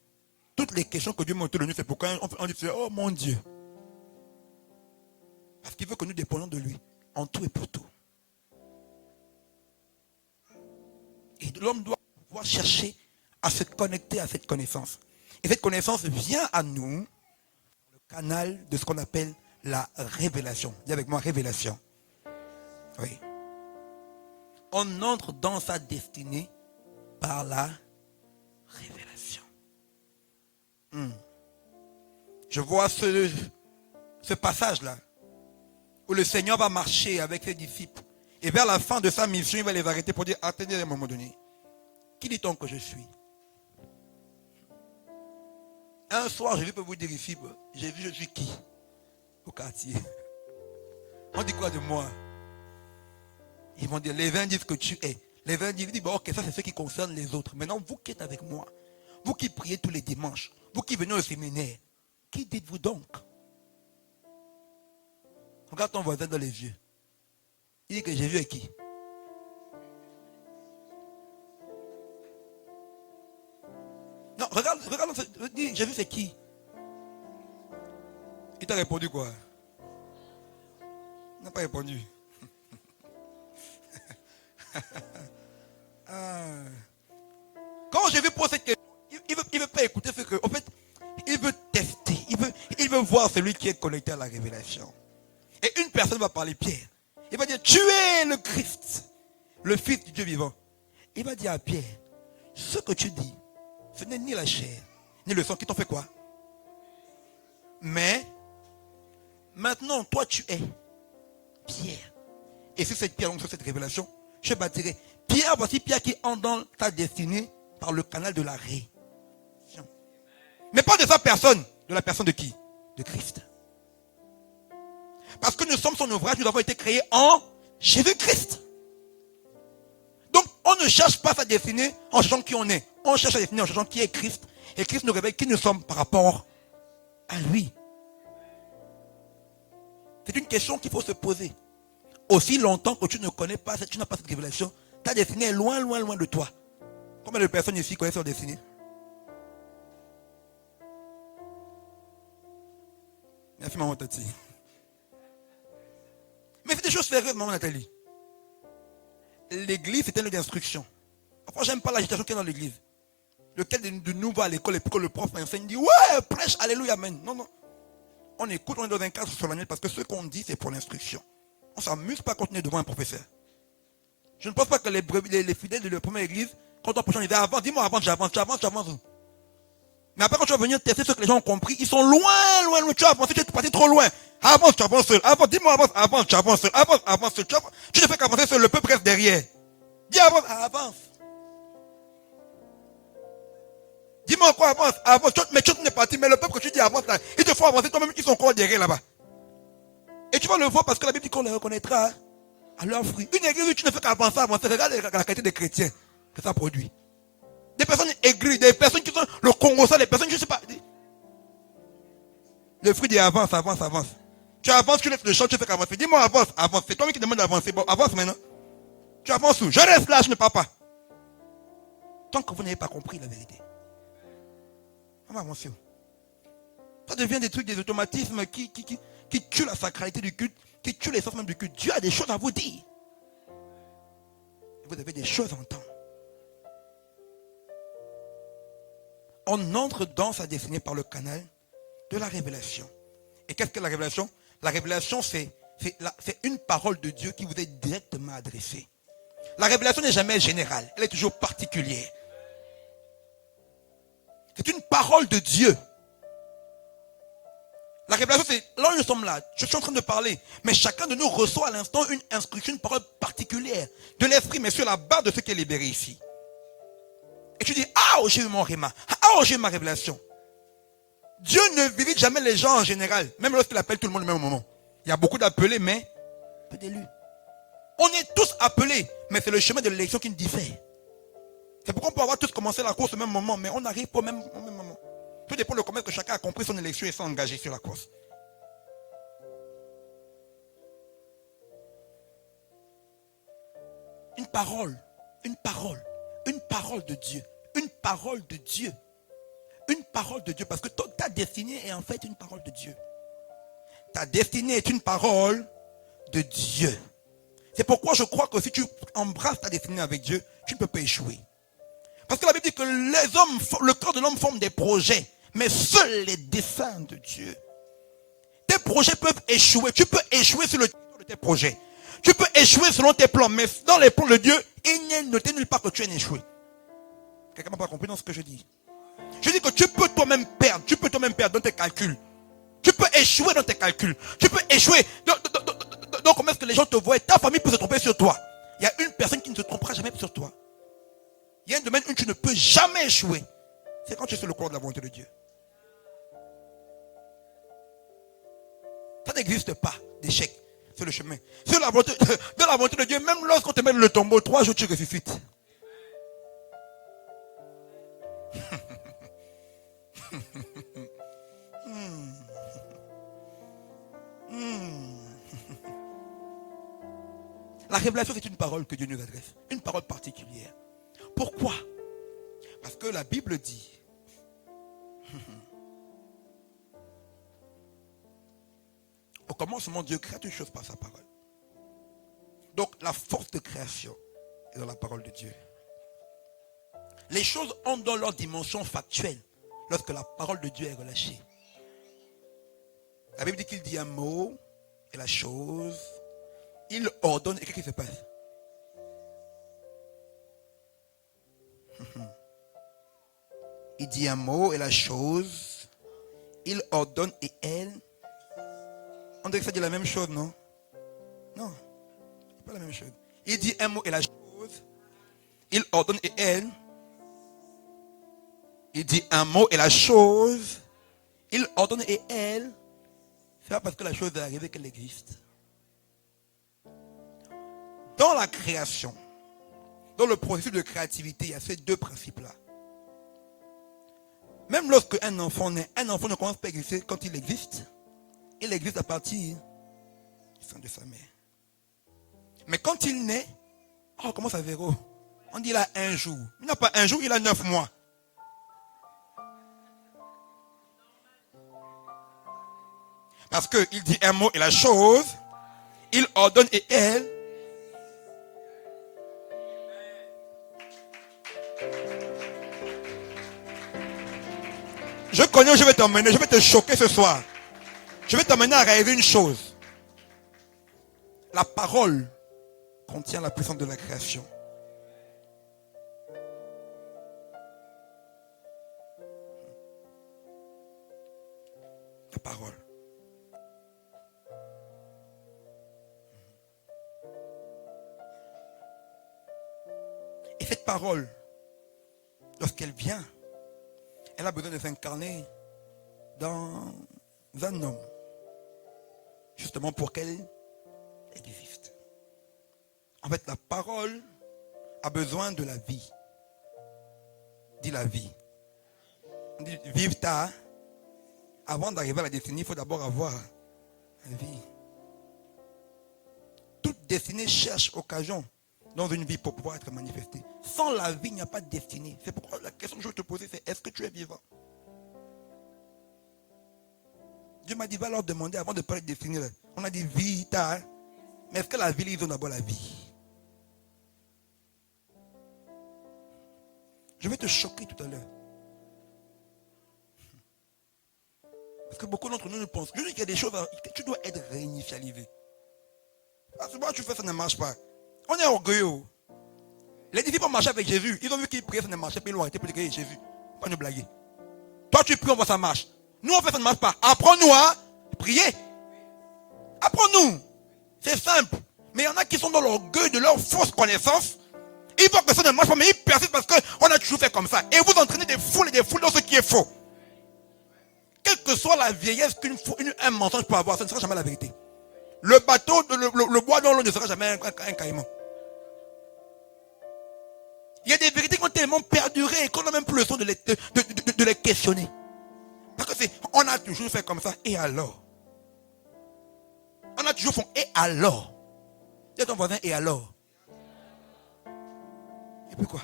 Toutes les questions que Dieu m'a autour de nous, c'est pourquoi on dit, oh mon Dieu. Parce qu'il veut que nous dépendions de lui, en tout et pour tout. Et l'homme doit pouvoir chercher à se connecter à cette connaissance. Et cette connaissance vient à nous, le canal de ce qu'on appelle la révélation. Dis avec moi, révélation. Oui. On entre dans sa destinée par la révélation. Je vois ce passage-là, où le Seigneur va marcher avec ses disciples. Et vers la fin de sa mission, il va les arrêter pour dire, attendez à un moment donné. Qui dit-on que je suis? Un soir, je peux vous dire ici, j'ai vu je suis qui au quartier. On dit quoi de moi? Ils vont dire, les 20 disent que tu es. Les 20 disent, bon, ok, ça c'est ce qui concerne les autres. Maintenant, vous qui êtes avec moi, vous qui priez tous les dimanches, vous qui venez au séminaire, qui dites-vous donc? Regarde ton voisin dans les yeux. Il dit que j'ai vu avec qui? Non, regarde, dis, j'ai vu c'est qui? Il t'a répondu quoi? Il n'a pas répondu. Quand j'ai vu poser cette question, il veut pas écouter ce que. En fait, il veut tester. Il veut voir celui qui est connecté à la révélation. Et une personne va parler, Pierre. Il va dire, tu es le Christ, le Fils du Dieu vivant. Il va dire à Pierre, ce que tu dis, ce n'est ni la chair, ni le sang qui t'ont fait quoi? Mais, maintenant, toi tu es Pierre. Et sur cette pierre, donc sur cette révélation, je bâtirai. Pierre, voici Pierre qui entre dans ta destinée par le canal de la révélation. Mais pas de sa personne. De la personne de qui? De Christ. Parce que nous sommes son ouvrage, nous avons été créés en Jésus-Christ. Donc, on ne cherche pas sa destinée en cherchant qui on est. On cherche sa destinée en cherchant qui est Christ. Et Christ nous révèle qui nous sommes par rapport à lui. C'est une question qu'il faut se poser. Aussi longtemps que tu ne connais pas, tu n'as pas cette révélation, ta destinée est loin, loin, loin de toi. Combien de personnes ici connaissent leur destinée? Merci maman Tati. Mais c'est des choses sérieuses, maman Nathalie. L'église, c'est un lieu d'instruction. Enfin, j'aime pas l'agitation qu'il y a dans l'église. Lequel de nous va à l'école et puis que le prof enseigne, dit ouais, prêche, alléluia, amen. Non, non. On écoute, on est dans un cadre solennel parce que ce qu'on dit, c'est pour l'instruction. On ne s'amuse pas à continuer devant un professeur. Je ne pense pas que les fidèles de la première église, quand on prochain, ils disent avance, dis-moi avant, j'avance. Mais après, quand tu vas venir tester ce que les gens ont compris, ils sont loin, loin, loin. Tu as avancé, tu es parti trop loin. Avance, tu avances seul. Avance, dis-moi, avance, tu avances seul. Avance seul. Tu ne fais qu'avancer seul, le peuple reste derrière. Dis avance. Dis-moi quoi, avance. Mais tu es parti, mais le peuple que tu dis avance là, il te faut avancer toi-même, ils sont encore derrière là-bas. Et tu vas le voir parce que la Bible dit qu'on les reconnaîtra à leurs fruits. Une église où tu ne fais qu'avancer. Regarde la qualité des chrétiens que ça produit. Des personnes aigries, des personnes qui sont le Congo, ça, des personnes, je ne sais pas. Le fruit dit avance. Tu avances, tu laisses le champ, tu fais qu'avancer. Dis-moi avance. C'est toi qui demande d'avancer. Bon, avance maintenant. Tu avances où? Je reste là, je ne pars pas. Tant que vous n'avez pas compris la vérité. On va avancer où? Ça devient des trucs, des automatismes qui tuent la sacralité du culte, qui tuent l'essence même du culte. Dieu a des choses à vous dire. Vous avez des choses à entendre. On entre dans sa destinée par le canal de la révélation. Et qu'est-ce que la révélation? La révélation, c'est une parole de Dieu qui vous est directement adressée. La révélation n'est jamais générale, elle est toujours particulière. C'est une parole de Dieu. La révélation, c'est là où nous sommes là. Je suis en train de parler, mais chacun de nous reçoit à l'instant une instruction, une parole particulière de l'esprit, mais sur la base de ce qui est libéré ici. Et tu dis, ah, j'ai eu mon réma. Ah, j'ai eu ma révélation. Dieu ne visite jamais les gens en général, même lorsqu'il appelle tout le monde au même moment. Il y a beaucoup d'appelés, mais peu d'élus. On est tous appelés, mais c'est le chemin de l'élection qui nous diffère. C'est pourquoi on peut avoir tous commencé la course au même moment, mais on arrive pas au même moment. Tout dépend de comment que chacun a compris son élection et s'est engagé sur la course. Une parole de Dieu. Une parole de Dieu. Une parole de Dieu. Parce que ta destinée est en fait une parole de Dieu. Ta destinée est une parole de Dieu. C'est pourquoi je crois que si tu embrasses ta destinée avec Dieu, tu ne peux pas échouer. Parce que la Bible dit que le cœur de l'homme forme des projets, mais seuls les desseins de Dieu. Tes projets peuvent échouer. Tu peux échouer sur le territoire de tes projets. Tu peux échouer selon tes plans, mais dans les plans de Dieu, il n'est noté nulle part que tu aies échoué. Quelqu'un n'a pas compris dans ce que je dis. Je dis que tu peux toi-même perdre. Tu peux toi-même perdre dans tes calculs. Tu peux échouer dans tes calculs. Tu peux échouer dans comment est-ce que les gens te voient. Ta famille peut se tromper sur toi. Il y a une personne qui ne se trompera jamais sur toi. Il y a un domaine où tu ne peux jamais échouer. C'est quand tu es sur le cours de la volonté de Dieu. Ça n'existe pas d'échec sur le chemin. Sur la volonté, dans la volonté de Dieu, même lorsqu'on te met dans le tombeau, 3 jours tu ressuscites. La révélation, c'est une parole que Dieu nous adresse. Une parole particulière. Pourquoi? Parce que la Bible dit au commencement, Dieu crée toutes choses par sa parole. Donc, la force de création est dans la parole de Dieu. Les choses ont dans leur dimension factuelle lorsque la parole de Dieu est relâchée. La Bible dit qu'il dit un mot et la chose, il ordonne et qu'est-ce qui se passe? Il dit un mot et la chose, il ordonne et elle. On dirait que ça dit la même chose, non? Non, c'est pas la même chose. Il dit un mot et la chose, il ordonne et elle. Il dit un mot et la chose, il ordonne et elle. C'est pas parce que la chose est arrivée qu'elle existe. Dans la création, dans le processus de créativité, il y a ces deux principes-là. Même lorsque un enfant naît, un enfant ne commence pas à exister quand il existe. Il existe à partir du sein de sa mère. Mais quand il naît, on commence à zéro. On dit il a un jour. Il n'a pas un jour, il a 9 mois. Parce qu'il dit un mot et la chose, il ordonne et elle. Je connais où je vais t'emmener, je vais te choquer ce soir. Je vais t'emmener à réaliser une chose. La parole contient la puissance de la création. La parole. Et cette parole, lorsqu'elle vient, elle a besoin de s'incarner dans un homme. Justement pour qu'elle existe. En fait, la parole a besoin de la vie. Dis la vie. On dit vive ta. Avant d'arriver à la destinée, il faut d'abord avoir la vie. Toute destinée cherche occasion dans une vie pour pouvoir être manifestée. Sans la vie, il n'y a pas de destinée. C'est pourquoi la question que je veux te poser, c'est est-ce que tu es vivant? Dieu m'a dit, va leur demander avant de parler de destinée. On a dit vie, ta. Mais est-ce que la vie, ils ont d'abord la vie? Je vais te choquer tout à l'heure. Parce que beaucoup d'entre nous ne pensent. Je dis qu'il y a des choses, tu dois être réinitialisé. Parce que moi, tu fais, ça ne marche pas. On est orgueilleux. Les disciples ont marché avec Jésus. Ils ont vu qu'il priait, ça ne marchait pas. Ils l'ont arrêté pour dire Jésus. Pas nous blaguer. Toi, tu pries, on voit ça marche. Nous, on fait, ça ne marche pas. Apprends-nous à prier. Apprends-nous. C'est simple. Mais il y en a qui sont dans l'orgueil de leur fausse connaissance. Ils voient que ça ne marche pas, mais ils persistent parce qu'on a toujours fait comme ça. Et vous entraînez des foules et des foules dans ce qui est faux. Quelle que soit la vieillesse qu'un mensonge peut avoir, ça ne sera jamais la vérité. Le bateau, le bois dans l'eau ne sera jamais un caïman. Il y a des vérités qui ont tellement perduré et qu'on n'a même plus le temps de les questionner. Parce que on a toujours fait comme ça, et alors? On a toujours fait, et alors? Dis à ton voisin, et alors? Et puis quoi?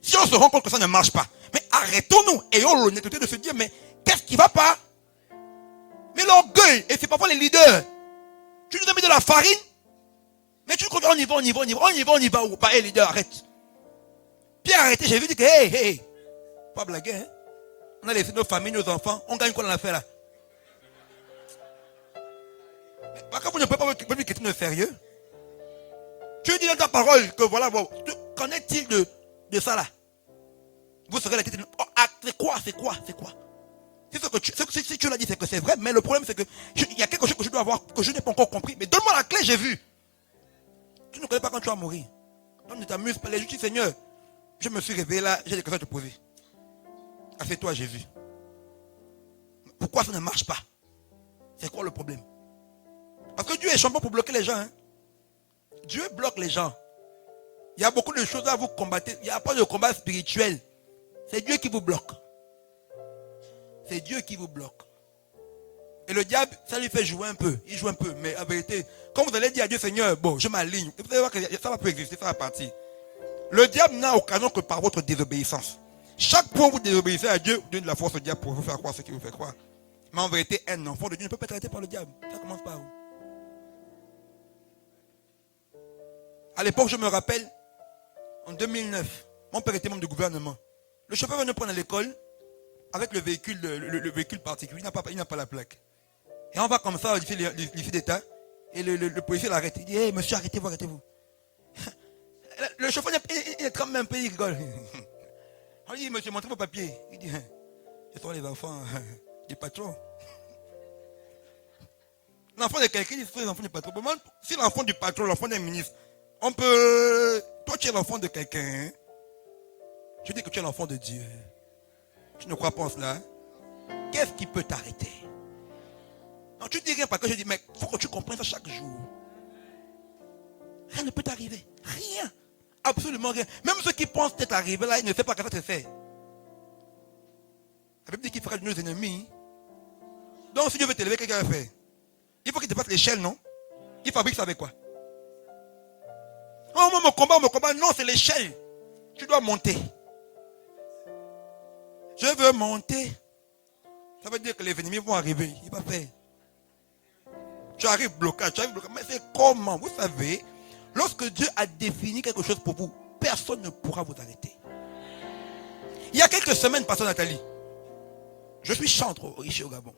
Si on se rend compte que ça ne marche pas, mais arrêtons-nous, ayons l'honnêteté de se dire, mais qu'est-ce qui ne va pas? Mais l'orgueil, et c'est parfois les leaders. Tu nous as mis de la farine, mais tu crois qu'on y va, on y va ou pas? Hé, leader, arrête. Puis arrêtez, j'ai vu dire que, hey, pas blaguer, hein? On a laissé nos familles, nos enfants, on gagne quoi dans l'affaire là? Par contre, vous ne pouvez pas vous quelqu'un de sérieux. Tu dis dans ta parole que voilà, bon, qu'en est-il de ça là? Vous serez la tête. Oh, c'est quoi? Si tu l'as dit, c'est que c'est vrai, mais le problème c'est que il y a quelque chose que je dois avoir, que je n'ai pas encore compris. Mais donne-moi la clé, j'ai vu. Tu ne connais pas quand tu vas mourir. Donc ne t'amuse pas. Les justices, Seigneur, je me suis réveillé là, j'ai des questions à te poser. Assieds-toi, Jésus. Pourquoi ça ne marche pas? C'est quoi le problème? Parce que Dieu est champion pour bloquer les gens. Hein? Dieu bloque les gens. Il y a beaucoup de choses à vous combattre. Il n'y a pas de combat spirituel. C'est Dieu qui vous bloque. C'est Dieu qui vous bloque. Et le diable, ça lui fait jouer un peu. Il joue un peu. Mais en vérité, quand vous allez dire à Dieu, Seigneur, bon, je m'aligne. Vous allez voir que ça va plus exister, ça va partir. Le diable n'a occasion que par votre désobéissance. Chaque fois que vous désobéissez à Dieu, vous donnez de la force au diable pour vous faire croire ce qu'il vous fait croire. Mais en vérité, un enfant de Dieu ne peut pas être traité par le diable. Ça commence par où? À l'époque, je me rappelle, en 2009, mon père était membre du gouvernement. Le chauffeur venait prendre à l'école avec le véhicule, le véhicule particulier. Il n'a pas la plaque. Et on va comme ça, il fait d'état. Et le policier l'arrête. Il dit, hey, monsieur, arrêtez-vous. Le chauffeur, il est quand même un peu, il rigole. On dit, monsieur, montrez vos papiers. Il dit, ce sont les enfants du patron. L'enfant de quelqu'un, ce sont les enfants du patron. Si l'enfant du patron, l'enfant d'un ministre, on peut... Toi, tu es l'enfant de quelqu'un. Hein? Je dis que tu es l'enfant de Dieu. Tu ne crois pas en cela? Qu'est-ce qui peut t'arrêter? Non, tu dis rien parce que je dis, mais il faut que tu comprennes ça chaque jour. Rien ne peut t'arriver. Rien. Absolument rien. Même ceux qui pensent être arrivés là, ils ne savent pas que ça se fait. La Bible dit qu'il fera de nos ennemis. Donc si Dieu veut t'élever, qu'est-ce qu'il va faire? Il faut qu'il te passe l'échelle, non? Il fabrique ça avec quoi? Oh, mon combat, non, c'est l'échelle. Tu dois monter. Je veux monter. Ça veut dire que les ennemis vont arriver. Il va faire. Tu arrives blocage. Mais c'est comment? Vous savez, lorsque Dieu a défini quelque chose pour vous, personne ne pourra vous arrêter. Il y a quelques semaines, pasteur Nathalie, je suis chantre ici au Gabon.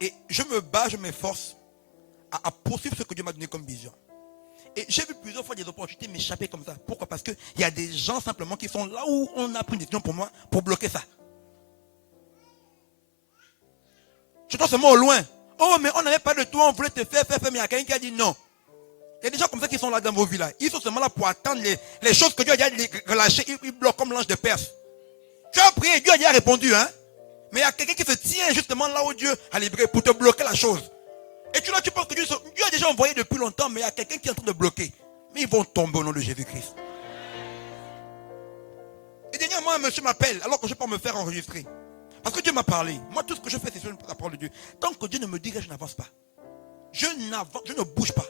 Et je me bats, je m'efforce à poursuivre ce que Dieu m'a donné comme vision. Et j'ai vu plusieurs fois des opportunités m'échapper comme ça. Pourquoi? Parce qu'il y a des gens simplement qui sont là où on a pris une décision pour moi, pour bloquer ça. Je dois seulement au loin. Oh, mais on n'avait pas de toi, on voulait te faire, mais il y a quelqu'un qui a dit non. Il y a des gens comme ça qui sont là dans vos vies là. Ils sont seulement là pour attendre les choses que Dieu a déjà relâchées. Ils bloquent comme l'ange de Perse. Tu as prié, Dieu a déjà répondu, hein. Mais il y a quelqu'un qui se tient justement là où Dieu a libéré pour te bloquer la chose. Et tu penses que Dieu a déjà envoyé depuis longtemps, mais il y a quelqu'un qui est en train de bloquer. Mais ils vont tomber au nom de Jésus-Christ. Et dernièrement, un monsieur m'appelle alors que je peux me faire enregistrer. Parce que Dieu m'a parlé. Moi, tout ce que je fais, c'est sur la parole de Dieu. Tant que Dieu ne me dit que je n'avance pas. Je ne bouge pas.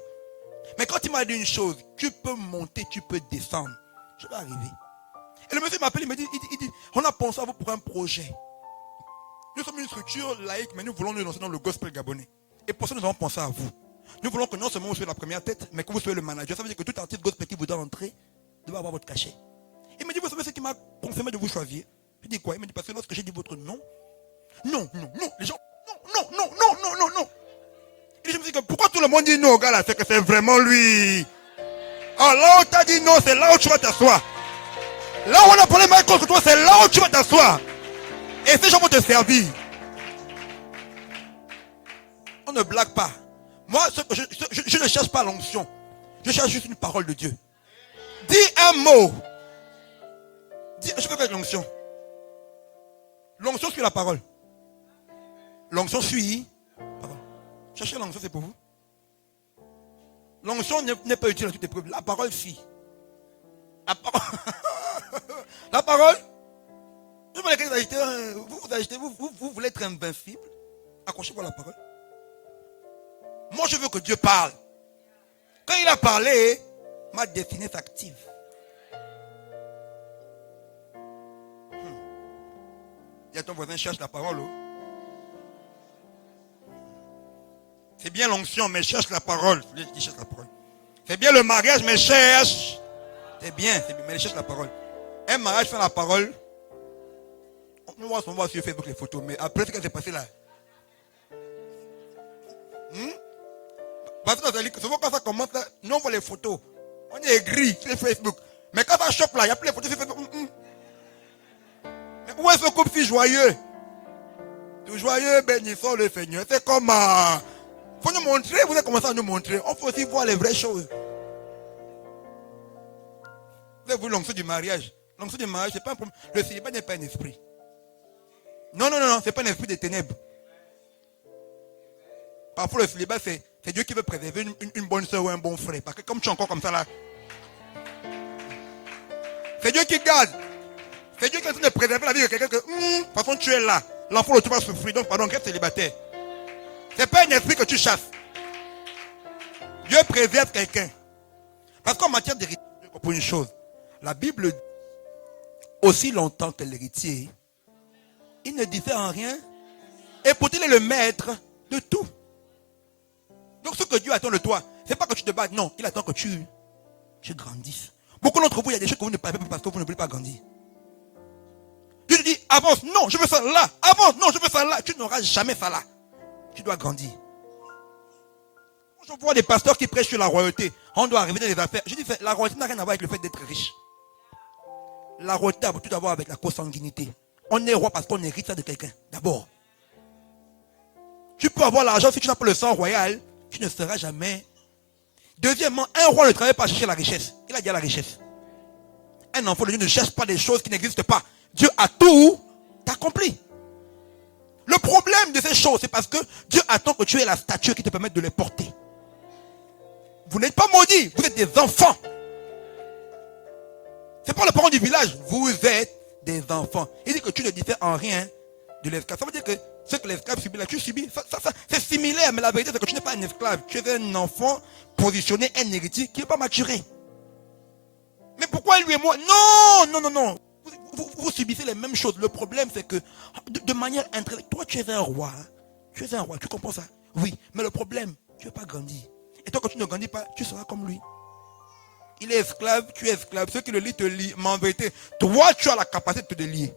Mais quand il m'a dit une chose, tu peux monter, tu peux descendre. Je vais arriver. Et le monsieur m'appelle, il me dit, on a pensé à vous pour un projet. Nous sommes une structure laïque, mais nous voulons nous lancer dans le gospel gabonais. Et pour ça, nous avons pensé à vous. Nous voulons que non seulement vous soyez la première tête, mais que vous soyez le manager. Ça veut dire que tout artiste gospel qui vous doit entrer, doit avoir votre cachet. Il me dit, vous savez ce qui m'a confirmé de vous choisir? Je dis quoi? Il me dit, parce que lorsque j'ai dit votre nom, non, les gens, non. Et je me dis que pourquoi tout le monde dit non au gars là? C'est que c'est vraiment lui. Alors là où t'as dit non, c'est là où tu vas t'asseoir. Là où on a parlé mal contre toi, c'est là où tu vas t'asseoir. Et ces gens vont te servir. On ne blague pas. Moi, je ne cherche pas l'onction. Je cherche juste une parole de Dieu. Dis un mot. Je peux faire l'onction. L'onction suit la parole. L'onction suit. Cherchez l'onction, c'est pour vous. L'onction n'est pas utile à toute épreuve. La parole suit. La parole. Comment les achetez, vous achetez, vous voulez être invincible? Accrochez-vous à la parole. Moi, je veux que Dieu parle. Quand il a parlé, ma destinée s'active. Dis à ton voisin, cherche la parole. Oh. C'est bien l'onction, mais cherche la parole. Je cherche la parole. C'est bien le mariage, mais cherche. C'est bien, mais cherche la parole. Un mariage sans la parole. On voit sur Facebook les photos, mais après ce qui s'est passé là. Parce que souvent quand ça commence, là, nous on voit les photos. On est aigri sur Facebook. Mais quand ça chope là, il n'y a plus les photos sur Facebook. Mais où est ce couple si joyeux? Tout joyeux, bénissons le Seigneur. C'est comme... Il faut nous montrer, vous avez commencé à nous montrer. On faut aussi voir les vraies choses. Vous avez vu l'onction du mariage. L'onction du mariage, c'est pas un problème. Le célibat n'est pas un esprit. Non, c'est pas un esprit des ténèbres. Parfois, le célibat, c'est Dieu qui veut préserver une bonne soeur ou un bon frère. Parce que comme tu es encore comme ça là, c'est Dieu qui garde. C'est Dieu qui est en train de préserver la vie de quelqu'un que, de toute façon, tu es là. L'enfant de tu vas souffrir. Donc, pardon, reste célibataire. Ce n'est pas un esprit que tu chasses. Dieu préserve quelqu'un. Parce qu'en matière d'héritage, je comprends une chose. La Bible dit, aussi longtemps que l'héritier, il ne diffère en rien. Et pourtant, il est le maître de tout. Donc, ce que Dieu attend de toi, ce n'est pas que tu te battes. Non, il attend que tu grandisses. Beaucoup d'entre vous, il y a des choses que vous ne parlez pas parce que vous ne voulez pas grandir. Dieu te dit, avance. Non, je veux ça là. Avance. Non, je veux ça là. Tu n'auras jamais ça là. Tu dois grandir. Je vois des pasteurs qui prêchent sur la royauté. On doit arriver dans les affaires. Je dis, la royauté n'a rien à voir avec le fait d'être riche. La royauté a tout à voir avec la consanguinité. On est roi parce qu'on hérite ça de quelqu'un. D'abord. Tu peux avoir l'argent, si tu n'as pas le sang royal, tu ne seras jamais. Deuxièmement, un roi ne travaille pas à chercher la richesse. Il a déjà la richesse. Un enfant de Dieu ne cherche pas des choses qui n'existent pas. Dieu a tout accompli. Le problème de ces choses, c'est parce que Dieu attend que tu aies la stature qui te permette de les porter. Vous n'êtes pas maudits, vous êtes des enfants. Ce n'est pas le parent du village, vous êtes des enfants. Il dit que tu ne diffères en rien de l'esclave. Ça veut dire que ce que l'esclave subit là, tu subis. Ça, c'est similaire, mais la vérité c'est que tu n'es pas un esclave. Tu es un enfant positionné, un héritier qui n'est pas maturé. Mais pourquoi lui et moi? Non. Vous subissez les mêmes choses. Le problème, c'est que de manière intellectuelle, toi, tu es un roi. Hein? Tu es un roi, tu comprends ça? Oui, mais le problème, tu n'as pas grandi. Et toi, quand tu ne grandis pas, tu seras comme lui. Il est esclave, tu es esclave. Ceux qui le lient te lient. Mais en vérité, toi, tu as la capacité de te lier.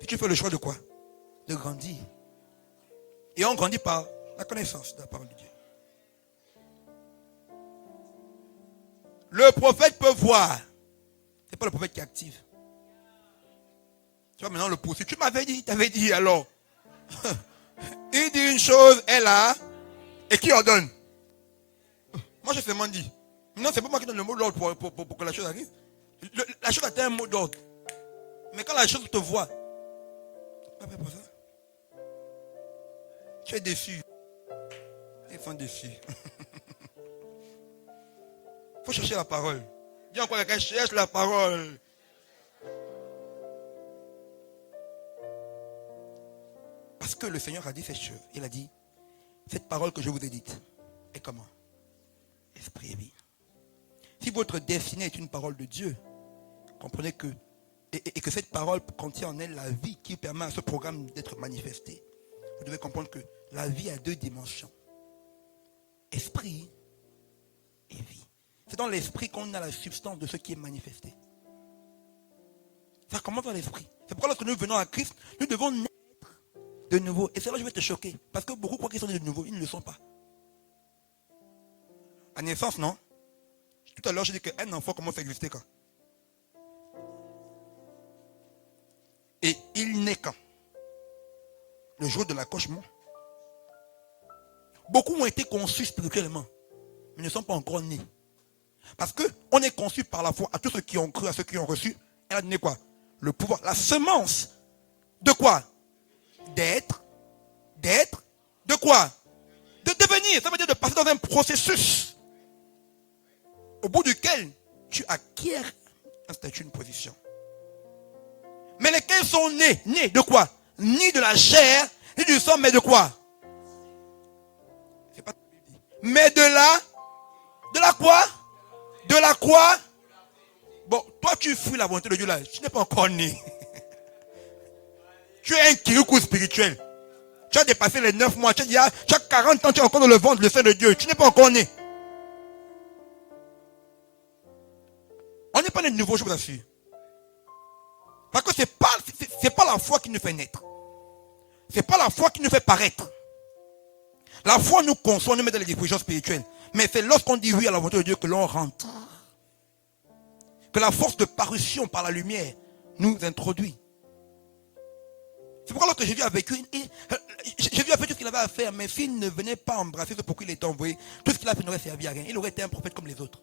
Et tu fais le choix de quoi? De grandir. Et on grandit par la connaissance de la parole de Dieu. Le prophète peut voir. Ce n'est pas le prophète qui est actif. Tu vois maintenant le poursuit. Tu t'avais dit alors. Il dit une chose, elle a. Et qui ordonne? Moi j'ai seulement dit. Non, c'est pas moi qui donne le mot d'ordre pour que la chose arrive. La chose a un mot d'ordre. Mais quand la chose te voit, pas pour ça. Tu es déçu. Ils sont déçus. Il faut chercher la parole. Dis encore quelqu'un, cherche la parole. Parce que le Seigneur a dit cette chose. Il a dit, cette parole que je vous ai dite est comment? Esprit et vie. Si votre destinée est une parole de Dieu, comprenez que, et que cette parole contient en elle la vie qui permet à ce programme d'être manifesté. Vous devez comprendre que la vie a deux dimensions. Esprit et vie. C'est dans l'esprit qu'on a la substance de ce qui est manifesté. Ça commence dans l'esprit. C'est pourquoi lorsque nous venons à Christ, nous devons naître de nouveau. Et c'est là que je vais te choquer. Parce que beaucoup croient qu'ils sont nés de nouveau. Ils ne le sont pas. À naissance, non? Tout à l'heure, je dis qu'un enfant commence à exister quand? Et il naît quand? Le jour de l'accouchement. Beaucoup ont été conçus spirituellement, mais ne sont pas encore nés. Parce qu'on est conçu par la foi à tous ceux qui ont cru, à ceux qui ont reçu. Elle a donné quoi? Le pouvoir, la semence. De quoi? D'être, de quoi? De devenir. Ça veut dire de passer dans un processus au bout duquel tu acquiers un statut, une position. Mais lesquels sont nés? Nés de quoi? Ni de la chair, ni du sang, mais de quoi? C'est pas ce qu'il dit. Mais de la quoi? De la quoi? Bon, toi tu fuis la volonté de Dieu là. Tu n'es pas encore né. Tu es un kirikou spirituel. Tu as dépassé les 9 mois. Tu as 40 ans, tu es encore dans le ventre, le sein de Dieu. Tu n'es pas encore né. On n'est pas né de nouveau, je vous assure. Parce que c'est pas la foi qui nous fait naître. C'est pas la foi qui nous fait paraître. La foi nous conçoit, nous met dans les dispositions spirituelles. Mais c'est lorsqu'on dit oui à la volonté de Dieu que l'on rentre. Que la force de parution par la lumière nous introduit. C'est pourquoi lorsque Jésus a vécu, Jésus a fait tout ce qu'il avait à faire, mais s'il ne venait pas embrasser ce pourquoi il était envoyé, tout ce qu'il a fait n'aurait servi à rien. Il aurait été un prophète comme les autres.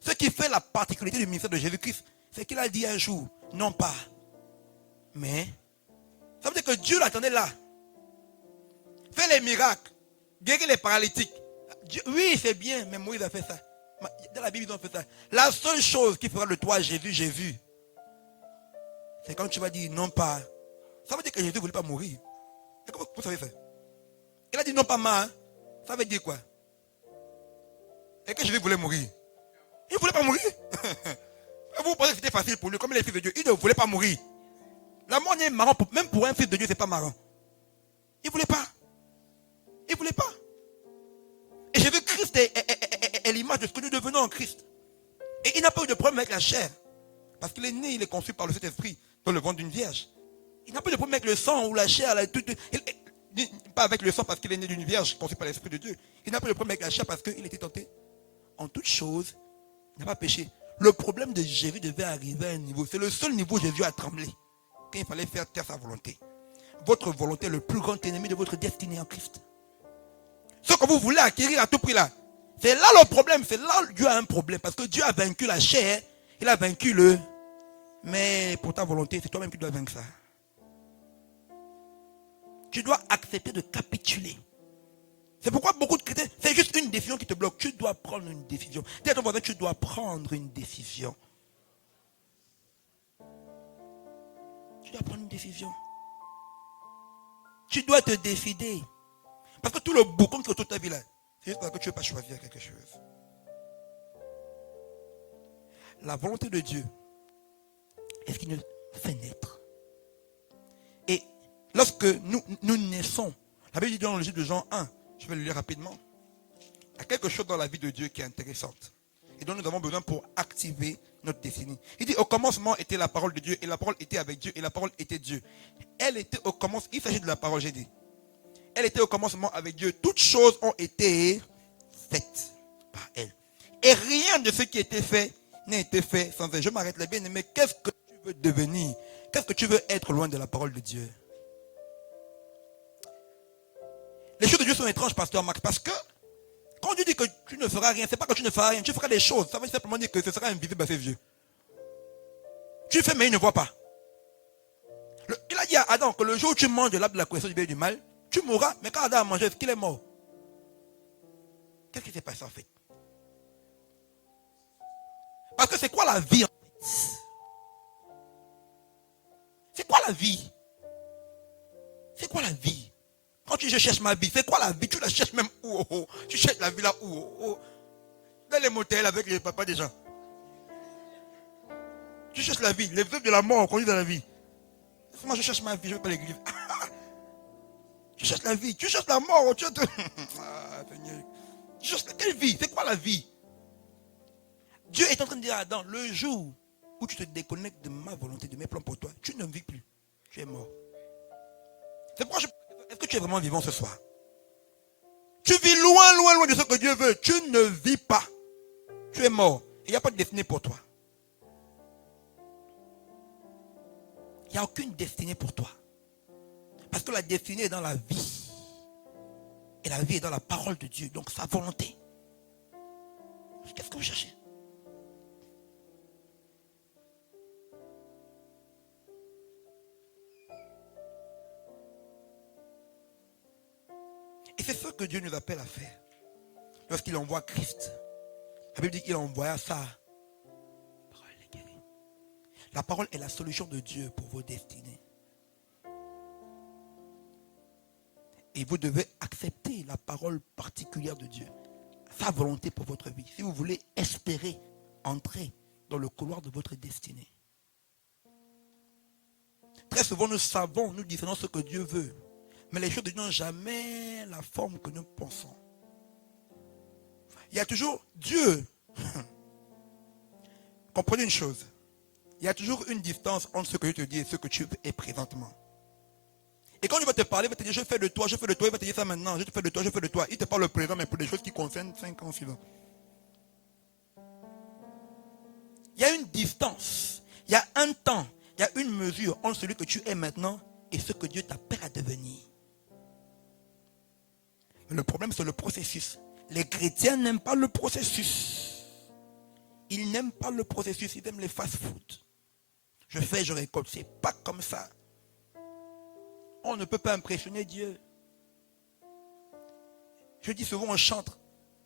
Ce qui fait la particularité du ministère de Jésus-Christ, c'est qu'il a dit un jour, non pas, mais, ça veut dire que Dieu l'attendait là. Fait les miracles, guérir les paralytiques. Oui, c'est bien, mais Moïse a fait ça. Dans la Bible, ils ont fait ça. La seule chose qui fera de toi Jésus, c'est quand tu vas dire non pas. Ça veut dire que Jésus ne voulait pas mourir. Et comment vous savez ça? Il a dit non pas mal. Ça veut dire quoi? Et que Jésus voulait mourir. Il ne voulait pas mourir. Vous pensez que c'était facile pour lui, comme il est fils de Dieu. Il ne voulait pas mourir. La mort est marrant, même pour un fils de Dieu, ce n'est pas marrant. Il ne voulait pas. Il ne voulait pas. Et Jésus-Christ est l'image de ce que nous devenons en Christ. Et il n'a pas eu de problème avec la chair. Parce qu'il est né, il est conçu par le Saint-Esprit dans le ventre d'une vierge. Il n'a pas de problème avec le sang ou la chair. Pas avec le sang parce qu'il est né d'une vierge conçue par l'Esprit de Dieu. Il n'a pas de problème avec la chair parce qu'il était tenté en toute chose. Il n'a pas péché. Le problème de Jésus devait arriver à un niveau. C'est le seul niveau où Jésus a tremblé. Quand il fallait faire taire sa volonté. Votre volonté est le plus grand ennemi de votre destinée en Christ. Ce que vous voulez acquérir à tout prix là. C'est là le problème. C'est là où Dieu a un problème. Parce que Dieu a vaincu la chair. Il a vaincu le... Mais pour ta volonté, c'est toi-même qui dois vaincre ça. Tu dois accepter de capituler. C'est pourquoi beaucoup de chrétiens, c'est juste une décision qui te bloque. Tu dois prendre une décision. Dis à ton voisin, tu dois prendre une décision. Tu dois prendre une décision. Tu dois te décider. Parce que tout le boucan que toute ta vie là, c'est juste parce que tu ne veux pas choisir quelque chose. La volonté de Dieu est ce qui nous fait naître. Et lorsque nous naissons, la Bible dit dans le livre de Jean 1, je vais le lire rapidement. Il y a quelque chose dans la vie de Dieu qui est intéressante et dont nous avons besoin pour activer notre destinée. Il dit au commencement était la parole de Dieu et la parole était avec Dieu et la parole était Dieu. Elle était au commencement, il s'agit de la parole, j'ai dit. Elle était au commencement avec Dieu. Toutes choses ont été faites par elle. Et rien de ce qui était fait n'a été fait sans elle. Je m'arrête là, bien aimé. Qu'est-ce que tu veux devenir? Qu'est-ce que tu veux être loin de la parole de Dieu? Les choses de Dieu sont étranges, pasteur Max, parce que quand Dieu dit que tu ne feras rien, ce n'est pas que tu ne feras rien, tu feras des choses. Ça veut simplement dire que ce sera invisible à ses yeux. Tu fais, mais il ne voit pas. Il a dit à Adam que le jour où tu manges de l'arbre de la connaissance du bien et du mal, tu mourras. Mais quand Adam a mangé, est-ce qu'il est mort? Qu'est-ce qui s'est passé en fait? Parce que c'est quoi la vie en fait? C'est quoi la vie? C'est quoi la vie? Quand tu dis je cherche ma vie, c'est quoi la vie? Tu la cherches même où? Tu cherches la vie là où? Dans les motels avec les papas des gens. Tu cherches la vie. Les œuvres de la mort conduisent dans la vie. Moi je cherche ma vie, je ne vais pas à l'église. Tu cherches la vie, tu cherches la mort. Tu cherches quelle vie? C'est quoi la vie? Dieu est en train de dire à Adam, le jour où tu te déconnectes de ma volonté, de mes plans pour toi, tu ne vis plus. Tu es mort. C'est pourquoi est-ce que tu es vraiment vivant ce soir? Tu vis loin, loin, loin de ce que Dieu veut. Tu ne vis pas. Tu es mort. Il n'y a pas de destinée pour toi. Il n'y a aucune destinée pour toi. Parce que la destinée est dans la vie. Et la vie est dans la parole de Dieu. Donc sa volonté. Qu'est-ce que vous cherchez? Et c'est ce que Dieu nous appelle à faire. Lorsqu'il envoie Christ. La Bible dit qu'il envoya ça. La parole est la solution de Dieu pour vos destinées. Et vous devez accepter la parole particulière de Dieu. Sa volonté pour votre vie. Si vous voulez espérer entrer dans le couloir de votre destinée. Très souvent, nous savons, nous disons ce que Dieu veut. Mais les choses de Dieu n'ont jamais la forme que nous pensons. Il y a toujours Dieu. Comprenez une chose. Il y a toujours une distance entre ce que je te dis et ce que tu es présentement. Et quand il va te parler, il va te dire, je fais de toi, il va te dire ça maintenant, je te fais de toi, je fais de toi. Il te parle le présent, mais pour des choses qui concernent 5 ans, 6 ans. Il y a une distance, il y a un temps, il y a une mesure entre celui que tu es maintenant et ce que Dieu t'appelle à devenir. Mais le problème, c'est le processus. Les chrétiens n'aiment pas le processus. Ils n'aiment pas le processus, ils aiment les fast-food. Je fais, je récolte. C'est pas comme ça. On ne peut pas impressionner Dieu. Je dis souvent, on chante.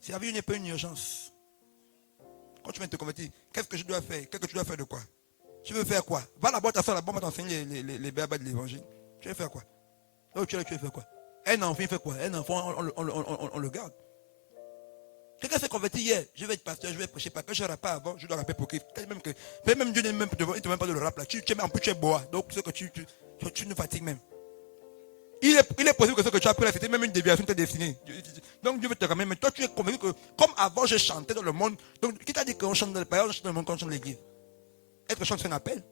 Si la vie n'est pas une urgence. Quand tu viens te convertir, qu'est-ce que je dois faire? Qu'est-ce que tu dois faire de quoi? Tu veux faire quoi? Va là-bas, t'assois là-bas, on va t'enseigner les béabas de l'évangile. Tu veux faire quoi? Là où tu es là, tu veux faire quoi? Un enfant, il fait quoi? Un enfant, on le garde. Quelqu'un s'est converti hier. Je vais être pasteur, je vais prêcher. Pas que je ne rappe pas avant, je dois rapper pour Christ. Même Dieu n'est même devant, il ne te met pas de le rap là. En plus, tu es bois. Donc, ce que tu nous fatigues même. Il est possible que ce que tu as appris là, c'était même une déviation de ta destinée. Donc Dieu veut te ramener. Mais toi, tu es convaincu que, comme avant, je chantais dans le monde. Donc, qui t'a dit qu'on chante dans le pays, on chante dans le monde, qu'on chante dans l'église? Est-ce que chante, c'est un appel?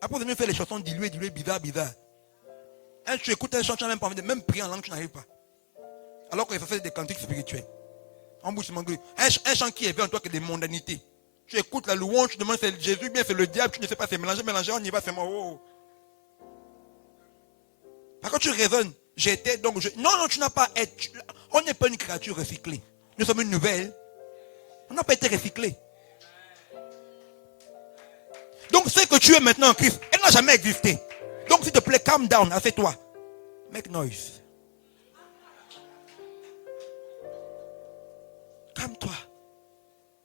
Après, vous allez faire les chansons diluées, bizarres. Tu écoutes un chant, tu n'as même pas envie de même prier en langue, tu n'arrives pas. Alors que ça fait des cantiques spirituels. En bouche, un chant qui est vers toi que des mondanités. Tu écoutes la louange, tu demandes c'est Jésus, bien c'est le diable, tu ne sais pas, c'est mélanger, on y va, c'est moi. Oh. Parce que tu raisonnes, j'étais, donc je... Non, tu n'as pas été. On n'est pas une créature recyclée. Nous sommes une nouvelle. On n'a pas été recyclé. Donc ce que tu es maintenant en Christ, elle n'a jamais existé. Donc s'il te plaît, calm down, assieds-toi. Make noise. Calme-toi.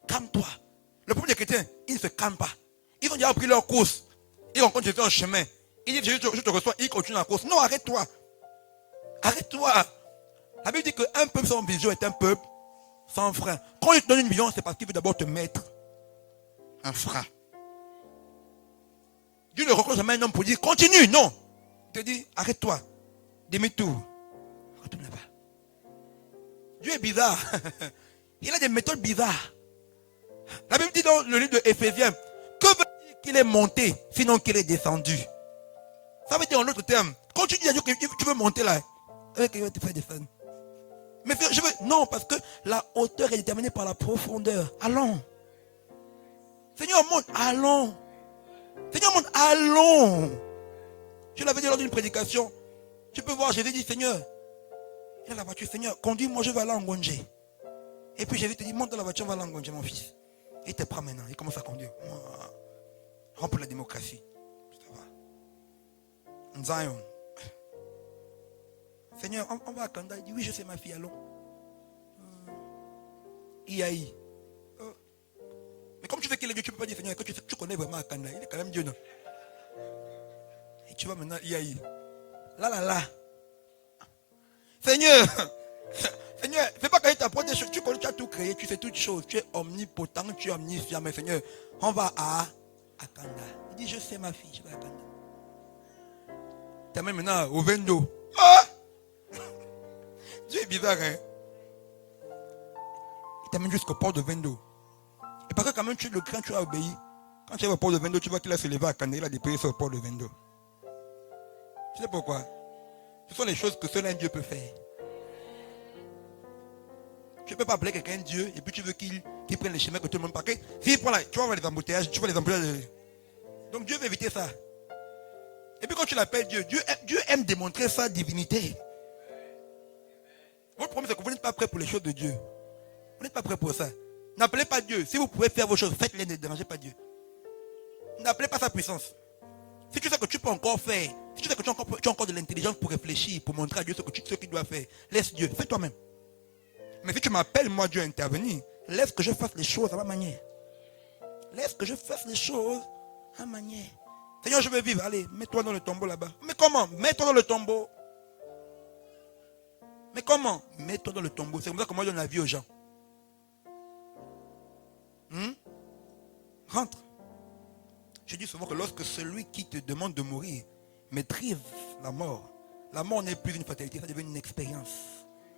Calme-toi. Le problème des chrétiens, ils ne se calment pas. Ils ont déjà pris leur course. Ils rencontrent Jésus en chemin. Ils disent, je te reçois, ils continuent la course. Non, arrête-toi. Arrête-toi. La Bible dit qu'un peuple sans vision est un peuple sans frein. Quand il te donne une vision, c'est parce qu'il veut d'abord te mettre un frein. Dieu ne rencontre jamais un homme pour dire, continue. Non. Il te dit, arrête-toi. Demi-tour. Retourne là-bas. Dieu est bizarre. Il a des méthodes bizarres. La Bible dit dans le livre de Éphésiens, que veut dire qu'il est monté, sinon qu'il est descendu? Ça veut dire en d'autres termes, quand tu dis à Dieu que tu veux monter là, il va te faire descendre. Mais je veux, non, parce que la hauteur est déterminée par la profondeur. Allons. Seigneur, monte, allons. Seigneur, monte, allons. Je l'avais dit lors d'une prédication. Tu peux voir, Jésus dit, Seigneur, il y a la voiture, Seigneur, conduis-moi, je vais aller en Ngondje. Et puis Jésus te dit, monte dans la voiture, on va aller en Ngondje, mon fils. Il te prend maintenant, il commence à conduire. Rentre pour la démocratie. Ça va. Zion. Seigneur, on va à Kanda. Il dit, oui, je sais ma fille, allons. IAI. Mais comme tu sais qu'il est Dieu, tu ne peux pas dire, Seigneur, que tu connais vraiment à Kanda. Il est quand même Dieu, non? Et tu vas maintenant IAI. Là. Seigneur, fais pas qu'il t'apprend des choses. Tu connais, tu as tout créé, tu sais toutes choses. Tu es omnipotent, tu es omniscient. Mais Seigneur, on va à Kanda. Il dit, je sais ma fille, je vais à Kanda. Tu amènes maintenant au Vendo. Ah! Dieu est bizarre, hein? Il t'amène jusqu'au port de Vendo. Et parce que quand même tu le crains, tu as obéi. Quand tu es au port de Vendo, tu vois qu'il a se levé à Kanda, il a dépayé sur le port de Vendo. Tu sais pourquoi? Ce sont les choses que seul un Dieu peut faire. Tu ne peux pas appeler quelqu'un Dieu et puis tu veux qu'il prenne les chemins que tout le monde parle. S'il prend là, tu vas voir les embouteillages, tu vois les embouteillages. Donc Dieu veut éviter ça. Et puis quand tu l'appelles Dieu, Dieu aime démontrer sa divinité. Votre problème c'est que vous n'êtes pas prêt pour les choses de Dieu. Vous n'êtes pas prêt pour ça. N'appelez pas Dieu. Si vous pouvez faire vos choses, faites-les, ne dérangez pas Dieu. N'appelez pas sa puissance. Si tu sais que tu peux encore faire, si tu sais que tu as encore de l'intelligence pour réfléchir, pour montrer à Dieu ce qu'il doit faire, laisse Dieu, fais toi-même. Mais si tu m'appelles, moi, Dieu, à intervenir, laisse que je fasse les choses à ma manière. Laisse que je fasse les choses à manière. Seigneur, je veux vivre. Allez, mets-toi dans le tombeau là-bas. Mais comment? Mets-toi dans le tombeau. Mais comment? Mets-toi dans le tombeau. C'est comme ça que moi je donne la vie aux gens. Rentre. Je dis souvent que lorsque celui qui te demande de mourir maîtrise la mort n'est plus une fatalité, ça devient une expérience.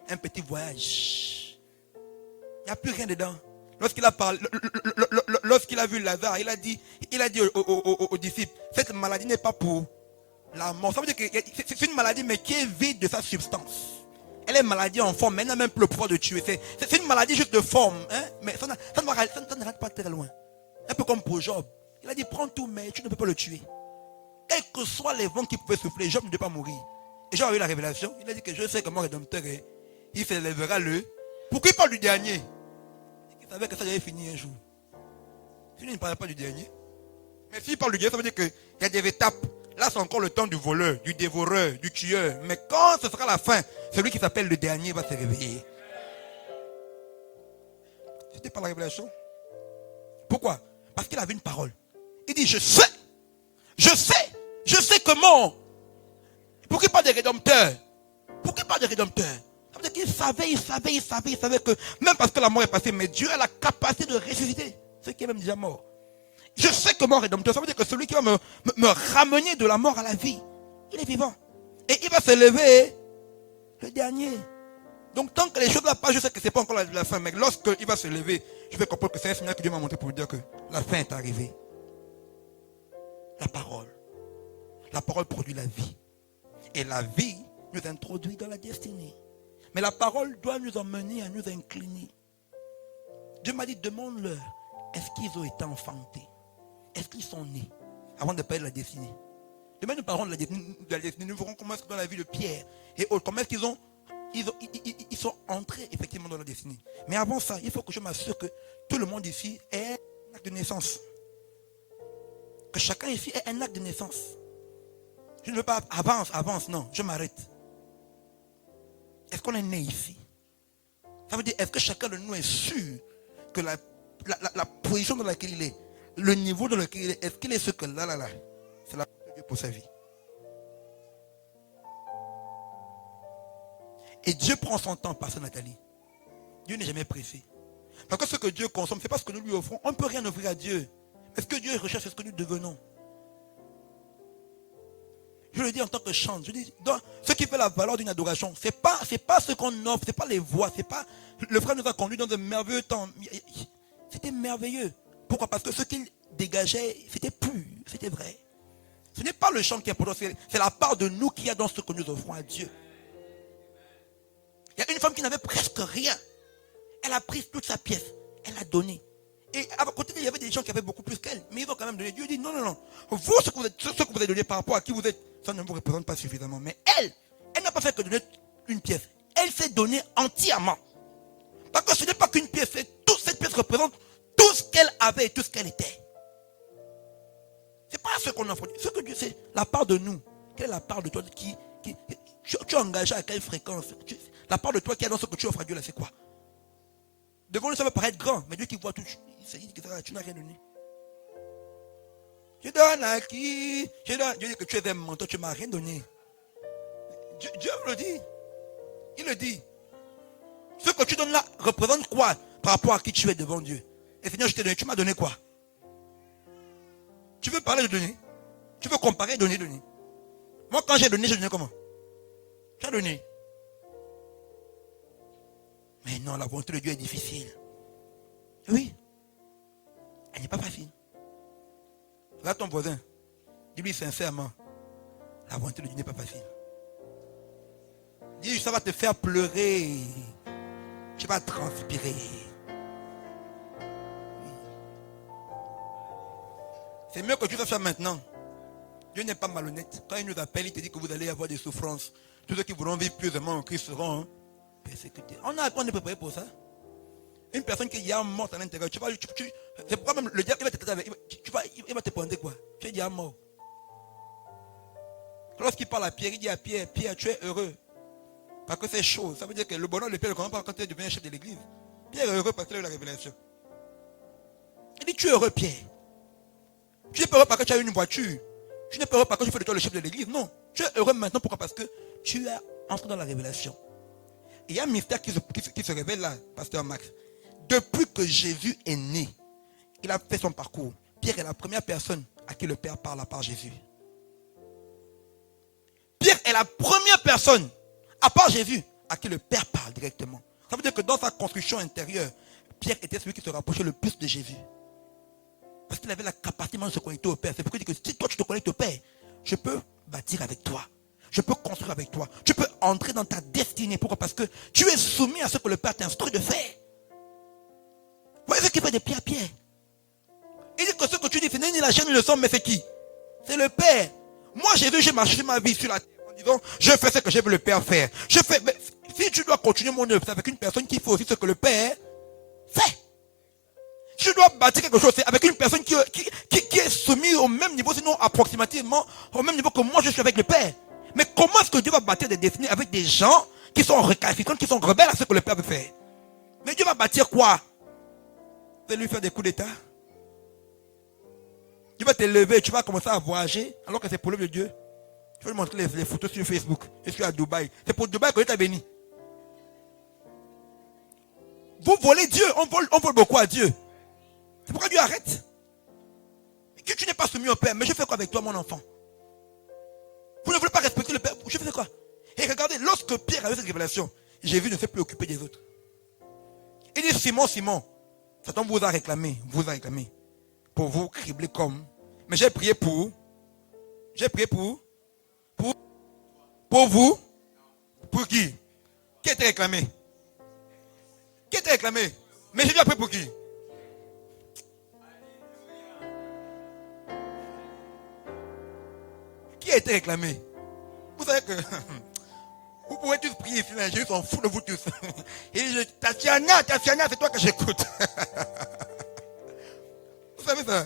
Un petit voyage. Il n'y a plus rien dedans. Lorsqu'il a parlé, lorsqu'il a vu Lazare, il a dit aux disciples, cette maladie n'est pas pour la mort. Ça veut dire que c'est une maladie mais qui est vide de sa substance. Elle est maladie en forme, mais elle n'a même plus le pouvoir de tuer. C'est une maladie juste de forme. Hein? Mais ça n'arrête pas très loin. Un peu comme pour Job. Il a dit, prends tout, mais tu ne peux pas le tuer. Quels que soient les vents qui pouvaient souffler, Job ne devait pas mourir. Et Job a eu la révélation. Il a dit que je sais que mon rédempteur, il s'élèvera le. Pourquoi il parle du dernier? Il savait que ça allait finir un jour. Sinon, il ne parlait pas du dernier. Mais s'il parle du dernier, ça veut dire qu'il y a des étapes. Là, c'est encore le temps du voleur, du dévoreur, du tueur. Mais quand ce sera la fin, celui qui s'appelle le dernier va se réveiller. C'était pas la révélation. Pourquoi? Parce qu'il avait une parole. Il dit, je sais comment. Pourquoi il parle des rédempteurs? Pourquoi il parle des rédempteurs? Ça veut dire qu'il savait que, même parce que la mort est passée, mais Dieu a la capacité de ressusciter ceux qui est même déjà mort. Je sais que mon rédempteur, ça veut dire que celui qui va me ramener de la mort à la vie, il est vivant. Et il va se lever le dernier. Donc tant que les choses ne vont pas, je sais que ce n'est pas encore la fin, mais lorsqu'il va se lever, je vais comprendre que c'est un signal que Dieu m'a montré pour vous dire que la fin est arrivée. La parole produit la vie. Et la vie nous introduit dans la destinée. Mais la parole doit nous emmener à nous incliner. Dieu m'a dit, demande-leur, est-ce qu'ils ont été enfantés? Est-ce qu'ils sont nés? Avant de parler de la destinée. Demain nous parlerons de la destinée. Nous verrons comment est-ce que dans la vie de Pierre et autres, comment est-ce qu'ils sont entrés effectivement dans la destinée. Mais avant ça, il faut que je m'assure que tout le monde ici ait un acte de naissance. Que chacun ici ait un acte de naissance. Je ne veux pas avance, non, je m'arrête. Est-ce qu'on est né ici? Ça veut dire, est-ce que chacun de nous est sûr que la position dans laquelle il est, le niveau dans lequel il est-ce qu'il est ce que là, c'est la volonté de Dieu pour sa vie? Et Dieu prend son temps, pasteur Nathalie. Dieu n'est jamais pressé. Parce que ce que Dieu consomme, ce n'est pas ce que nous lui offrons. On ne peut rien offrir à Dieu. Mais ce que Dieu recherche, c'est ce que nous devenons. Je le dis en tant que chante. Je dis, ce qui fait la valeur d'une adoration, ce n'est pas ce qu'on offre, ce n'est pas les voix, c'est pas. Le frère nous a conduits dans un merveilleux temps. C'était merveilleux. Pourquoi? Parce que ce qu'il dégageait, c'était pur, c'était vrai. Ce n'est pas le chant qui est important, c'est la part de nous qu'il y a dans ce que nous offrons à Dieu. Il y a une femme qui n'avait presque rien. Elle a pris toute sa pièce, elle a donné. Et à côté, il y avait des gens qui avaient beaucoup plus qu'elle, mais ils ont quand même donné. Dieu dit non. Vous, ce que vous avez donné par rapport à qui vous êtes, ça ne vous représente pas suffisamment. Mais elle n'a pas fait que donner une pièce. Elle s'est donnée entièrement. Parce que ce n'est pas qu'une pièce, toute cette pièce représente tout ce qu'elle avait et tout ce qu'elle était. Ce n'est pas ce qu'on offre. Ce que Dieu sait, la part de nous. Quelle est la part de toi qui tu es engagé à quelle fréquence? La part de toi qui est dans ce que tu offres à Dieu, là, c'est quoi? Devant nous, ça va paraître grand, mais Dieu qui voit tout, il se dit que tu n'as rien donné. Je donne à qui? Dieu dit que tu es un menteur, tu ne m'as rien donné. Dieu le dit. Il le dit. Ce que tu donnes là représente quoi par rapport à qui tu es devant Dieu? Et Seigneur, je t'ai donné, tu m'as donné quoi? Tu veux parler de donner? Tu veux comparer, donner. Moi, quand j'ai donné, je donnais comment? Tu as donné. Mais non, la volonté de Dieu est difficile. Oui. Elle n'est pas facile. Regarde ton voisin. Dis-lui sincèrement. La volonté de Dieu n'est pas facile. Dis-lui, ça va te faire pleurer. Tu vas transpirer. C'est mieux que tu fasses ça maintenant. Dieu n'est pas malhonnête. Quand il nous appelle, il te dit que vous allez avoir des souffrances. Tous ceux qui voudront vivre pieusement en Christ seront persécutés. On est préparé pour ça. Une personne qui est déjà morte à l'intérieur, c'est pourquoi même le diable il va te traiter avec, il va te pointer quoi? Tu es déjà mort. Lorsqu'il parle à Pierre, il dit à Pierre, tu es heureux. Parce que c'est chaud. Ça veut dire que le bonheur de Pierre ne commence pas quand tu deviens chef de l'église. Pierre est heureux parce qu'il a eu la révélation. Il dit, tu es heureux, Pierre. Tu n'es pas heureux parce que tu as une voiture. Tu n'es pas heureux parce que tu fais de toi le chef de l'église. Non. Tu es heureux maintenant. Pourquoi? Parce que tu es entré dans la révélation. Et il y a un mystère qui se révèle là, pasteur Max. Depuis que Jésus est né, il a fait son parcours. Pierre est la première personne à qui le Père parle à part Jésus. Pierre est la première personne, à part Jésus, à qui le Père parle directement. Ça veut dire que dans sa construction intérieure, Pierre était celui qui se rapprochait le plus de Jésus. Parce qu'il avait la capacité de se connecter au Père. C'est pourquoi il dit que si toi tu te connectes au Père, je peux bâtir avec toi. Je peux construire avec toi. Tu peux entrer dans ta destinée. Pourquoi? Parce que tu es soumis à ce que le Père t'instruit de faire. Vous voyez ce qu'il fait de Pierre à Pierre? Il dit que ce que tu dis, ce n'est ni la chair ni le sang, mais c'est qui? C'est le Père. Moi, j'ai marché ma vie sur la terre en disant, je fais ce que j'ai vu le Père faire. Je fais, mais si tu dois continuer mon œuvre, c'est avec une personne qui fait aussi ce que le Père fait. Si je dois bâtir quelque chose, c'est avec une personne qui est soumise au même niveau, sinon approximativement au même niveau que moi je suis avec le Père. Mais comment est-ce que Dieu va bâtir des destinées avec des gens qui sont récalcitrants, qui sont rebelles à ce que le Père veut faire? Mais Dieu va bâtir quoi? Tu vas lui faire des coups d'état. Tu vas te lever, tu vas commencer à voyager, alors que c'est pour l'œuvre de Dieu. Je vais lui montrer les photos sur Facebook. Je suis à Dubaï. C'est pour Dubaï que Dieu t'a béni. Vous volez Dieu, on vole beaucoup à Dieu. C'est pourquoi Dieu arrête. Tu n'es pas soumis au Père, mais je fais quoi avec toi, mon enfant? Vous ne voulez pas respecter le Père, je fais quoi? Et regardez, lorsque Pierre avait cette révélation, Jésus ne s'est plus occupé des autres. Il dit, Simon, Simon, Satan vous a réclamé, pour vous cribler comme. Mais j'ai prié pour vous, pour qui? Qui était réclamé? Qui était réclamé? Mais Jésus a prié pour qui? Qui a été réclamé? Vous savez que vous pouvez tous prier ici, Jésus s'en fout de vous tous. Et Tatiana, c'est toi que j'écoute. Vous savez ça?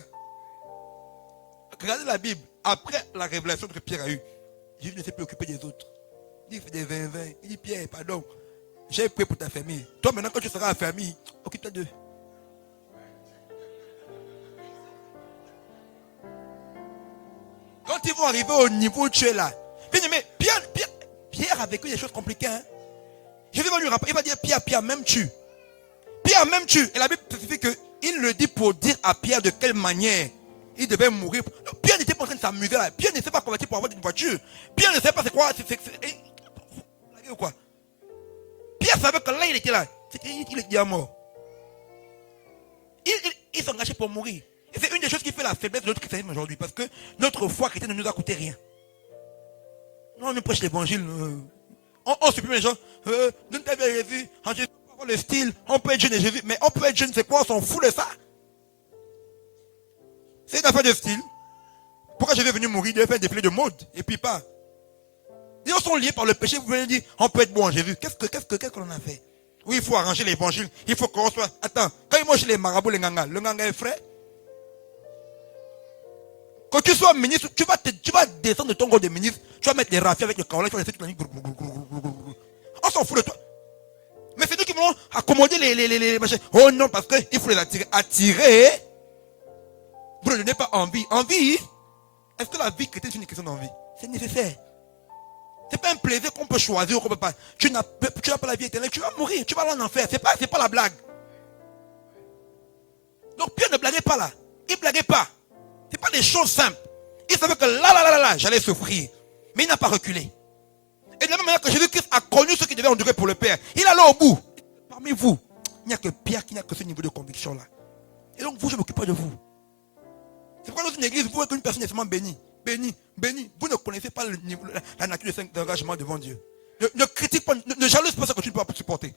Regardez la Bible. Après la révélation que Pierre a eue, Jésus ne s'est plus occupé des autres. Il fait des 20-20. Il dit, Pierre, pardon, j'ai prié pour ta famille. Toi, maintenant, quand tu seras à la famille, occupe-toi d'eux. Quand ils vont arriver au niveau où tu es là, bien aimé, Pierre a vécu des choses compliquées. Hein? Jésus va lui rappeler, il va dire, Pierre, m'aimes-tu? Pierre, m'aimes-tu? Et la Bible spécifie qu'il le dit pour dire à Pierre de quelle manière il devait mourir. Pierre n'était pas en train de s'amuser là. Pierre ne s'est pas converti pour avoir une voiture. Pierre ne sait pas c'est quoi. Ou quoi? Pierre savait que là, il était là. Il est déjà mort. Il s'engageait pour mourir. Et c'est une des choses qui fait la faiblesse de notre christianisme aujourd'hui. Parce que notre foi chrétienne ne nous a coûté rien. Non, on nous prêche l'évangile. On supprime les gens. Nous t'avons Jésus. En Jésus, on peut avoir le style. On peut être jeune et Jésus. Mais on peut être jeune, c'est quoi? On s'en fout de ça. C'est une affaire de style. Pourquoi Jésus est venu mourir? Il devait faire un défilé de mode. Et puis pas. Les gens sont liés par le péché. Vous venez dire, on peut être bon en Jésus. Qu'est-ce qu'on a fait? Oui, il faut arranger l'évangile. Il faut qu'on soit. Attends, quand ils mangent les marabouts, les nganga, le nganga est frais. Quand tu sois ministre, tu vas descendre de ton rôle de ministre, tu vas mettre les raffiers avec le carreau, tu vas laisser toute la nuit. On s'en fout de toi. Mais c'est nous qui voulons accommoder les machins. Oh non, parce qu'il faut les attirer. Attirer, vous ne donnez pas envie. Envie, est-ce que la vie chrétienne est une question d'envie? C'est nécessaire. Ce n'est pas un plaisir qu'on peut choisir ou qu'on ne peut pas. Tu n'as pas la vie éternelle, tu vas mourir, tu vas aller en enfer. Ce n'est pas la blague. Donc Pierre ne blaguait pas là. Il ne blaguait pas. Ce n'est pas des choses simples. Il savait que là, j'allais souffrir. Mais il n'a pas reculé. Et de la même manière que Jésus-Christ a connu ce qu'il devait endurer pour le Père, il allait au bout. Parmi vous, il n'y a que Pierre qui n'a que ce niveau de conviction là. Et donc vous, je m'occupe pas de vous. C'est pourquoi dans une église, vous voyez qu'une personne est seulement bénie. Bénie. Vous ne connaissez pas la nature de l'engagement devant Dieu. Ne critique pas, ne jalouse pas ce que tu ne peux pas supporter.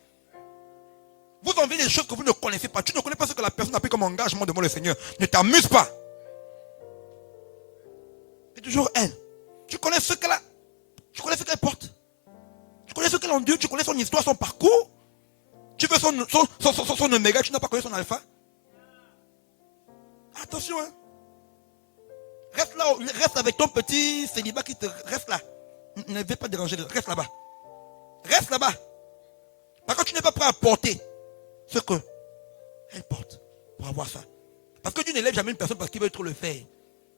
Vous envoyez des choses que vous ne connaissez pas. Tu ne connais pas ce que la personne a pris comme engagement devant le Seigneur. Ne t'amuse pas. C'est toujours elle. Tu connais ce qu'elle a. Tu connais ce qu'elle porte. Tu connais ce qu'elle endure. Tu connais son histoire, son parcours. Tu veux son oméga, tu n'as pas connu son alpha. Attention, hein. Reste là, reste avec ton petit célibat qui te reste là. Ne vais pas déranger, reste là-bas. Reste là-bas. Parce que tu n'es pas prêt à porter ce que elle porte pour avoir ça. Parce que Dieu n'élève jamais une personne parce qu'il veut trop le faire.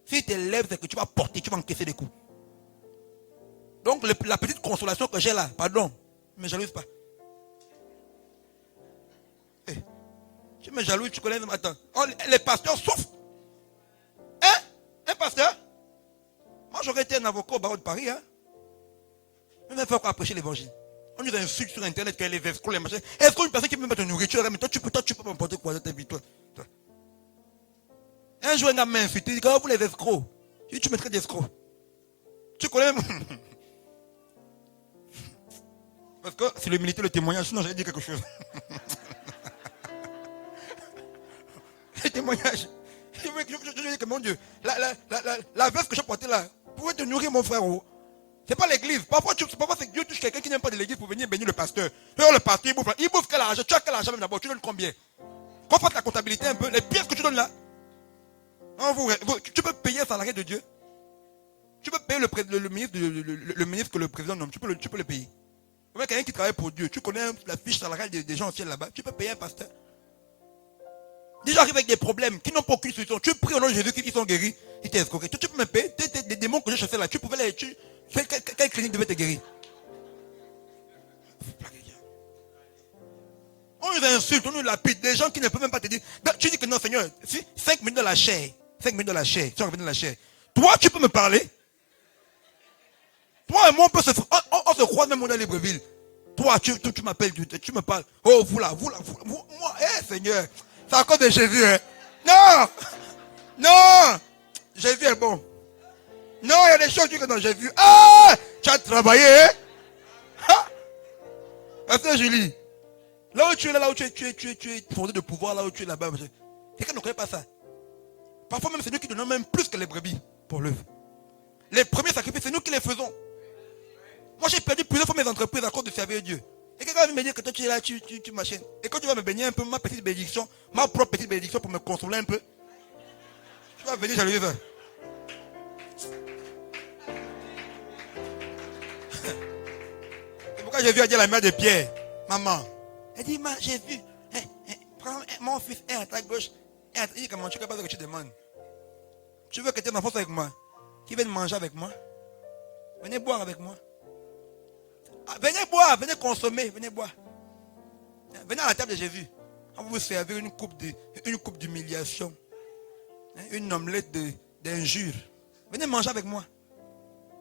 Si tu élèves, c'est que tu vas porter, tu vas encaisser des coups. Donc la petite consolation que j'ai là, pardon, ne me jalouse pas. Hey, tu me jalouses, tu connais même. Attends, les pasteurs souffrent. Hein? Un pasteur? Moi j'aurais été un avocat au barreau de Paris. Hein? On va faire quoi prêcher l'évangile? On nous insulte sur internet qu'elle est escrocs, les machins. Est-ce qu'une personne qui peut mettre ta nourriture, mais toi tu peux m'emporter quoi dans ta vie, toi? Un jour un gars m'a insulté, il dit comment vous les escrocs? Je dis tu me traites d'escrocs. Tu connais même. Parce que c'est l'humilité, le témoignage, sinon j'allais dire quelque chose. Le témoignage. Je dis que mon Dieu, la veste que j'ai portée là, pouvait te nourrir mon frère. Oh. C'est pas l'église. Parfois c'est Dieu touche quelqu'un qui n'aime pas de l'église pour venir bénir le pasteur. Alors le pasteur, il bouffe quel argent? Tu as quel argent même d'abord? Tu donnes combien? Qu'on fasse la comptabilité un peu. Les pièces que tu donnes là. Non, tu peux payer un salarié de Dieu. Tu peux payer le ministre que le président nomme. Tu peux le payer. Quelqu'un qui travaille pour Dieu, tu connais la fiche salariale des gens anciens là-bas, tu peux payer un pasteur. Des gens arrivent avec des problèmes qui n'ont pas aucune solution. Tu pries au nom de Jésus qu'ils sont guéris, ils t'ont escroqué. Tu peux me payer des démons que j'ai chassés là, tu pouvais les tuer. Quelle clinique devait te guérir? On nous insulte, on nous lapide. Des gens qui ne peuvent même pas te dire. Tu dis que non, Seigneur, si 5 minutes de la chair, 5 minutes de la chair, tu as envie de la chair. Toi, tu peux me parler? Toi et moi, on se croise même dans Libreville. Toi, tu m'appelles, tu me parles. Oh, vous là, moi, Seigneur, c'est à cause de Jésus. Hein? Non, Jésus est bon. Non, il y a des choses que dans Jésus. Ah, tu as travaillé. Hein? Pasteur Julie, là où tu es là, où tu es fondé de pouvoir, là où tu es là-bas, quelqu'un ne connaît pas ça. Parfois même, c'est nous qui donnons même plus que les brebis pour l'œuvre. Les premiers sacrifices, c'est nous qui les faisons. Moi, j'ai perdu plusieurs fois mes entreprises à cause de servir Dieu. Et quelqu'un va me dire que toi, tu es là, tu machines. Et quand tu vas me baigner un peu, ma petite bénédiction, ma propre petite bénédiction pour me consoler un peu, tu vas venir jalouser ça. C'est pourquoi j'ai vu à dire la mère de Pierre, maman. Elle dit, j'ai vu, prends mon fils, à ta gauche. Il dit, comment tu es capable de ce que tu demandes? Tu veux que tes enfants soient avec moi? Qui viennent manger avec moi? Venez boire avec moi. Venez boire, venez consommer, venez boire. Venez à la table de Jésus. On va vous servir une coupe d'humiliation. Une omelette d'injures. Venez manger avec moi.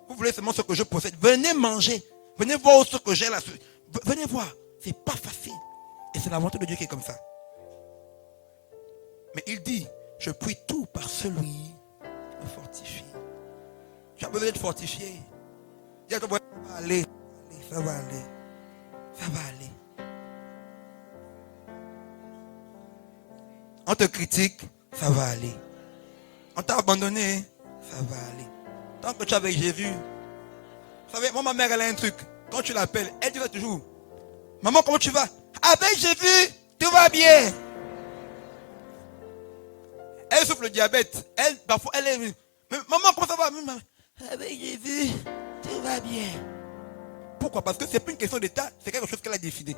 Vous voulez seulement ce que je possède. Venez manger. Venez voir ce que j'ai là. Venez voir. C'est pas facile. Et c'est la volonté de Dieu qui est comme ça. Mais il dit, je prie tout par celui qui me fortifie. Tu as besoin d'être fortifié. Dis à ton voisin, ça va aller. Ça va aller. Ça va aller. On te critique, ça va aller. On t'a abandonné, ça va aller. Tant que tu es avec Jésus. Vous savez, moi, ma mère, elle a un truc. Quand tu l'appelles, elle dit toujours, maman, comment tu vas? Avec Jésus, tout va bien. Elle souffre le diabète. Elle, parfois, elle est... Maman, comment ça va? Avec Jésus, tout va bien. Pourquoi? Parce que ce n'est pas une question d'état, c'est quelque chose qu'elle a décidé.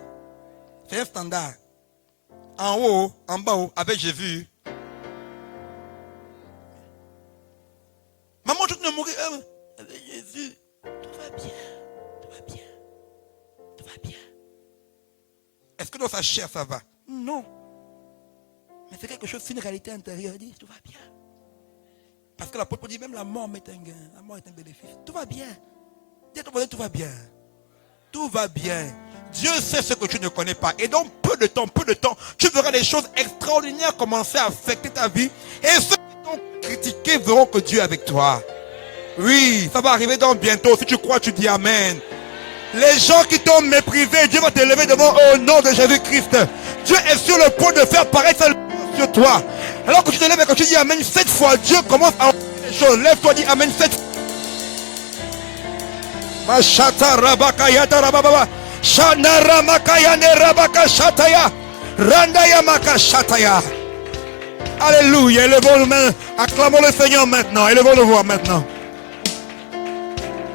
C'est un standard. En haut, en bas, avec Jésus. Maman, tu ne mourir. Avec Jésus, tout va bien. Tout va bien. Tout va bien. Est-ce que dans sa chair, ça va? Non. Mais c'est quelque chose, c'est une réalité intérieure. Elle dit, tout va bien. Parce que l'apôtre dit, même la mort est un gain. La mort est un bénéfice. Tout va bien. Dis à ton voisin, tout va bien. Tout va bien. Dieu sait ce que tu ne connais pas. Et donc, peu de temps, tu verras des choses extraordinaires commencer à affecter ta vie. Et ceux qui t'ont critiqué verront que Dieu est avec toi. Oui, ça va arriver donc bientôt. Si tu crois, tu dis Amen. Les gens qui t'ont méprisé, Dieu va t'élever devant au nom de Jésus-Christ. Dieu est sur le point de faire pareil sur toi. Alors que tu te lèves et que tu dis Amen 7 fois, Dieu commence à faire les choses. Lève-toi, dis Amen 7 fois. Mashata rabakayata rababa. Shanara makayane rabaka shataya. Randaya maka shataya. Alléluia. Élevons les mains. Acclamons le Seigneur maintenant. Élevons le voix maintenant.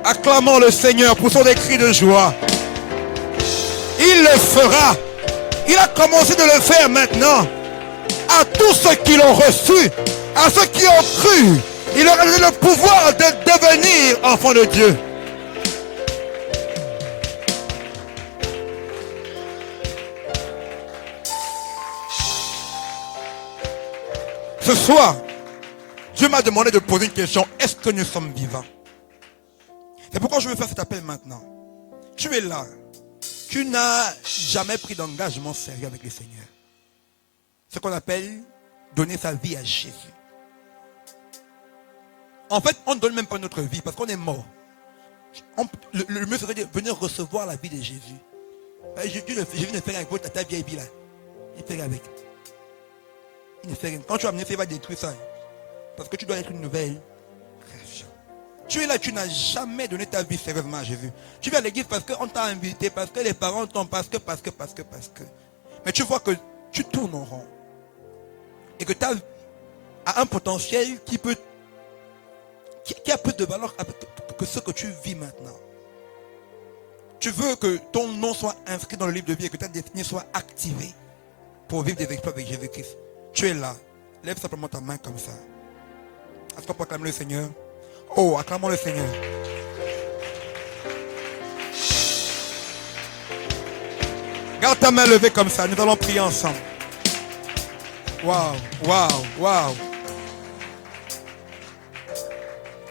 Acclamons le Seigneur pour son cris de joie. Il le fera. Il a commencé de le faire maintenant. À tous ceux qui l'ont reçu, à ceux qui ont cru, il leur a donné le pouvoir de devenir enfants de Dieu. Ce soir, Dieu m'a demandé de poser une question. Est-ce que nous sommes vivants? C'est pourquoi je veux faire cet appel maintenant. Tu es là. Tu n'as jamais pris d'engagement sérieux avec le Seigneur. Ce qu'on appelle donner sa vie à Jésus. En fait, on ne donne même pas notre vie parce qu'on est mort. Le mieux serait de venir recevoir la vie de Jésus. Je viens de faire avec votre ta vieille vie là. Il fait avec. Il ne fait rien. Quand tu vas venir, il va détruire ça. Parce que tu dois être une nouvelle création. Tu es là, tu n'as jamais donné ta vie sérieusement à Jésus. Tu viens à l'église parce qu'on t'a invité, parce que les parents t'ont, parce que. Mais tu vois que tu tournes en rond. Et que tu as un potentiel qui a plus de valeur que ce que tu vis maintenant. Tu veux que ton nom soit inscrit dans le livre de vie et que ta destinée soit activée pour vivre des exploits avec Jésus-Christ. Tu es là. Lève simplement ta main comme ça. Est-ce qu'on peut acclamer le Seigneur? Oh, acclamons le Seigneur. Garde ta main levée comme ça. Nous allons prier ensemble. Waouh, waouh, waouh.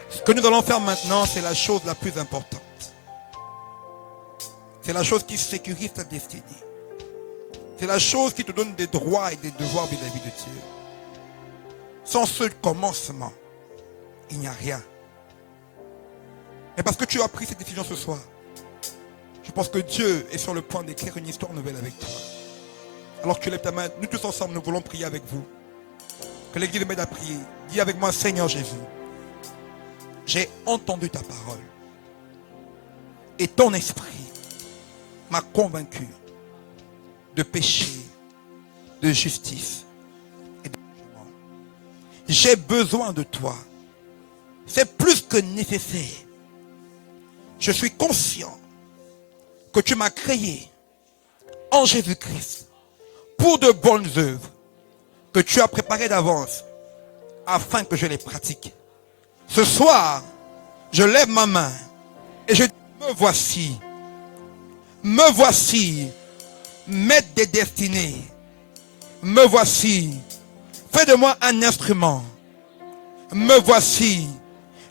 Ce que nous allons faire maintenant, c'est la chose la plus importante. C'est la chose qui sécurise ta destinée. C'est la chose qui te donne des droits et des devoirs vis-à-vis de Dieu. Sans ce commencement, il n'y a rien. Et parce que tu as pris cette décision ce soir, je pense que Dieu est sur le point d'écrire une histoire nouvelle avec toi. Alors que tu lèves ta main, nous tous ensemble, nous voulons prier avec vous. Que l'Église m'aide à prier. Dis avec moi, Seigneur Jésus, j'ai entendu ta parole. Et ton esprit m'a convaincu de péché, de justice et de jugement. J'ai besoin de toi. C'est plus que nécessaire. Je suis conscient que tu m'as créé en Jésus-Christ pour de bonnes œuvres que tu as préparées d'avance afin que je les pratique. Ce soir, je lève ma main et je dis, me voici, maître des destinées, me voici, fais de moi un instrument, me voici,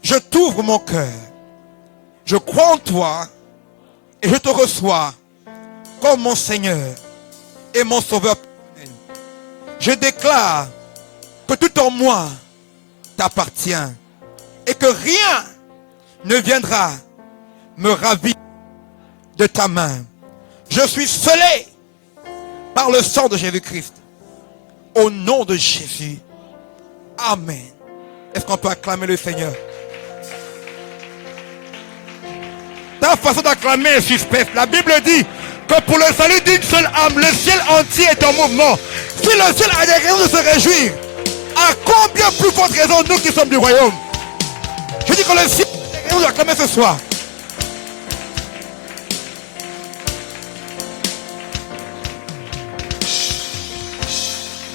je t'ouvre mon cœur, je crois en toi et je te reçois comme mon Seigneur et mon Sauveur. Je déclare que tout en moi t'appartient et que rien ne viendra me ravir de ta main. Je suis scellé par le sang de Jésus-Christ. Au nom de Jésus. Amen. Est-ce qu'on peut acclamer le Seigneur? Ta façon d'acclamer est suspecte. La Bible dit que pour le salut d'une seule âme, le ciel entier est en mouvement. Si le ciel a des raisons de se réjouir, à combien plus forte raison nous qui sommes du royaume? Je dis que le ciel a des raisons d'acclamer ce soir.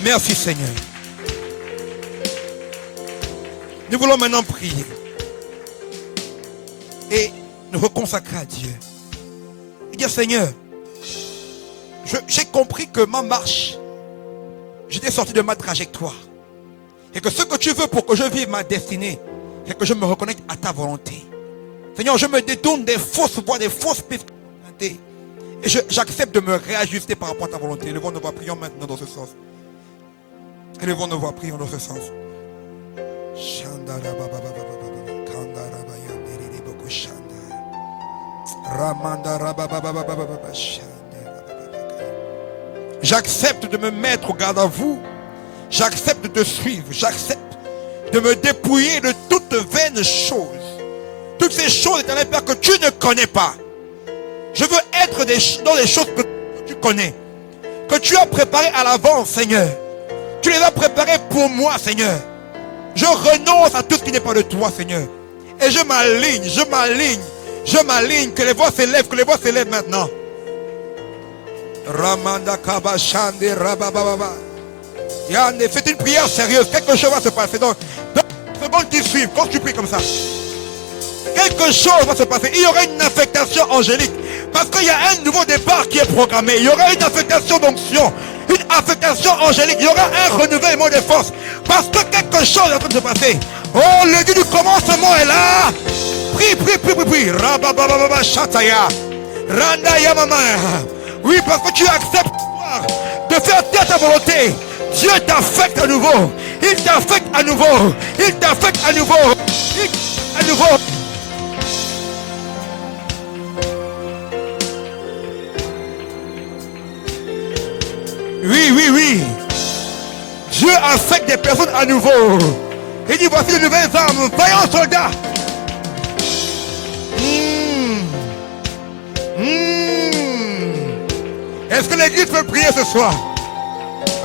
Merci Seigneur. Nous voulons maintenant prier et nous reconsacrer à Dieu. Et dire Seigneur, j'ai compris que ma marche, j'étais sorti de ma trajectoire. Et que ce que tu veux pour que je vive ma destinée, c'est que je me reconnecte à ta volonté. Seigneur, je me détourne des fausses voies, des fausses pistes. Et j'accepte de me réajuster par rapport à ta volonté. Levons nos voix, prions maintenant dans ce sens. Élevons nos voix, prions dans ce sens. J'accepte de me mettre au garde à vous. J'accepte de te suivre. J'accepte de me dépouiller de toutes vaines choses. Toutes ces choses, éternel Père, que tu ne connais pas. Je veux être dans les choses que tu connais. Que tu as préparées à l'avance, Seigneur. Tu les as préparées pour moi, Seigneur. Je renonce à tout ce qui n'est pas de toi, Seigneur. Et je m'aligne. Que les voix s'élèvent maintenant. Ramanda Kabashande Rabababa. C'est une prière sérieuse. Quelque chose va se passer. Donc les secondes qui suivent, quand tu pries comme ça, quelque chose va se passer. Il y aura une affectation angélique. Parce qu'il y a un nouveau départ qui est programmé. Il y aura une affectation d'onction. Une affectation angélique. Il y aura un renouvellement des forces. Parce que quelque chose est en train de se passer. Oh, le Dieu du commencement est là. Prie, prie, prie, prie, prie. Rabababa Shataya. Randaya Mama. Oui, parce que tu acceptes de faire ta volonté. Dieu t'affecte à nouveau. Il t'affecte à nouveau. Il t'affecte à nouveau. À nouveau. Oui, oui, oui. Dieu affecte des personnes à nouveau. Il dit voici de nouvelles armes. Vaillants soldats. Est-ce que l'église peut prier ce soir?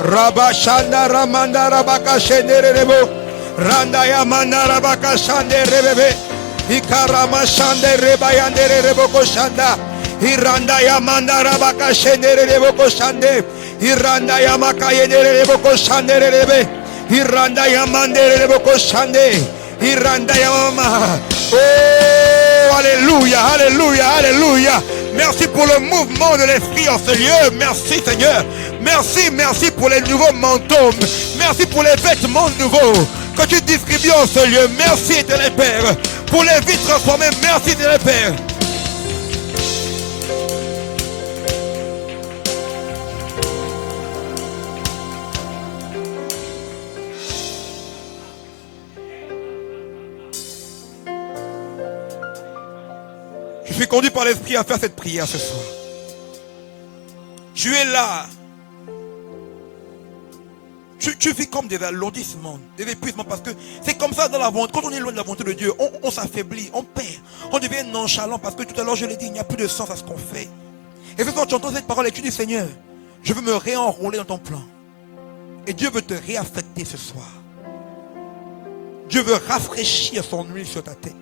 Rabba Shanda Ramanda Rabaka Shenderebo Randa Yamanda Rabaka Shanderebebe Ikarama Shandereba Yandereboko Shanda Iranda Yamanda Rabaka Shendereboko Shande Iranda Yamaka Yendereboko Shanderebe Iranda Yamandereboko Shande Iranda Yamama. Oh, alléluia, alléluia, alléluia. Merci pour le mouvement de l'esprit en ce lieu. Merci Seigneur. Merci, merci pour les nouveaux manteaux. Merci pour les vêtements nouveaux que tu distribues en ce lieu. Merci Éternel Père. Pour les vies transformées. Merci Éternel Père. Je suis conduit par l'Esprit à faire cette prière ce soir. Tu es là. Tu vis comme des alourdissements, des épuisements, parce que c'est comme ça dans la volonté. Quand on est loin de la volonté de Dieu, on s'affaiblit, on perd, on devient nonchalant, parce que tout à l'heure je l'ai dit, il n'y a plus de sens à ce qu'on fait. Et quand tu entends cette parole et tu dis Seigneur, je veux me réenrôler dans ton plan. Et Dieu veut te réaffecter ce soir. Dieu veut rafraîchir son huile sur ta tête.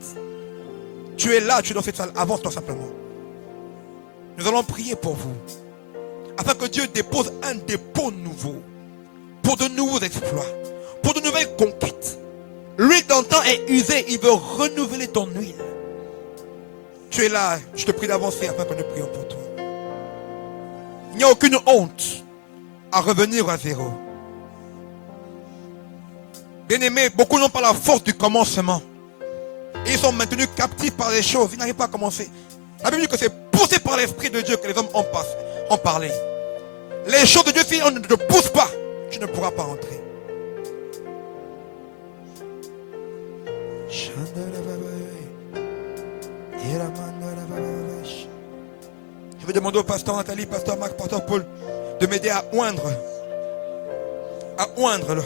Tu es là, tu es dans cette salle, avance-toi simplement. Nous allons prier pour vous, afin que Dieu dépose un dépôt nouveau, pour de nouveaux exploits, pour de nouvelles conquêtes. L'huile d'antan est usée, il veut renouveler ton huile. Tu es là, je te prie d'avancer afin que nous prions pour toi. Il n'y a aucune honte à revenir à zéro. Bien-aimés, beaucoup n'ont pas la force du commencement. Et ils sont maintenus captifs par les choses. Ils n'arrivent pas à commencer. La Bible dit que c'est poussé par l'Esprit de Dieu que les hommes ont parlé. Les choses de Dieu, si on ne te pousse pas, tu ne pourras pas entrer. Je vais demander au pasteur Nathalie, pasteur Marc, pasteur Paul de m'aider à oindre. À oindre.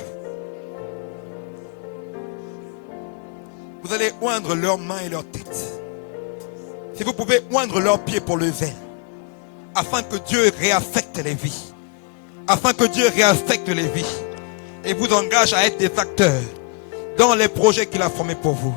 Vous allez oindre leurs mains et leurs têtes. Si vous pouvez oindre leurs pieds pour le zèle. Afin que Dieu réaffecte les vies. Afin que Dieu réaffecte les vies. Et vous engage à être des acteurs dans les projets qu'il a formés pour vous.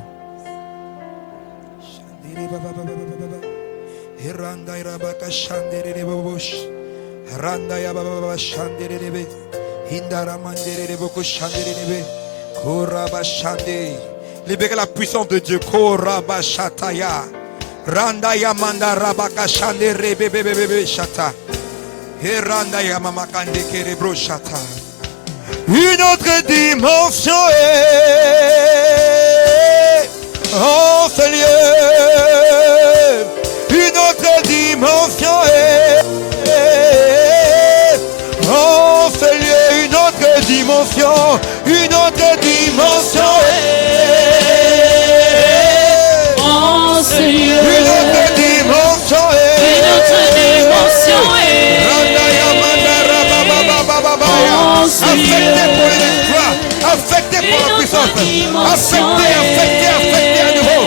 Libérez la puissance de Dieu. Korabashataya. Randaya manda rabaka shande rebebebebe shata. Randaya mamakande kerebro shata. Une autre dimension est en ce lieu. Une autre dimension est en ce lieu. Une autre dimension. Une autre dimension est en ce lieu. une autre dimension est. Une autre dimension est en ce lieu. Affecté pour les exploits, affecté pour la puissance, affecté à nouveau.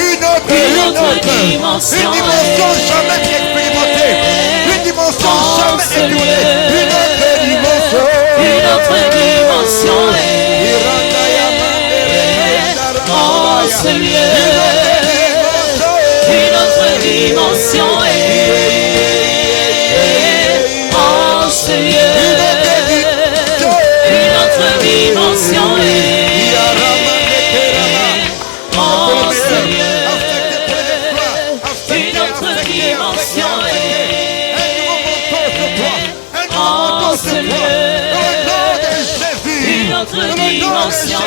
Une autre dimension jamais expérimentée, une dimension jamais expérimentée, une autre dimension est en ce lieu. Une autre dimension est dimension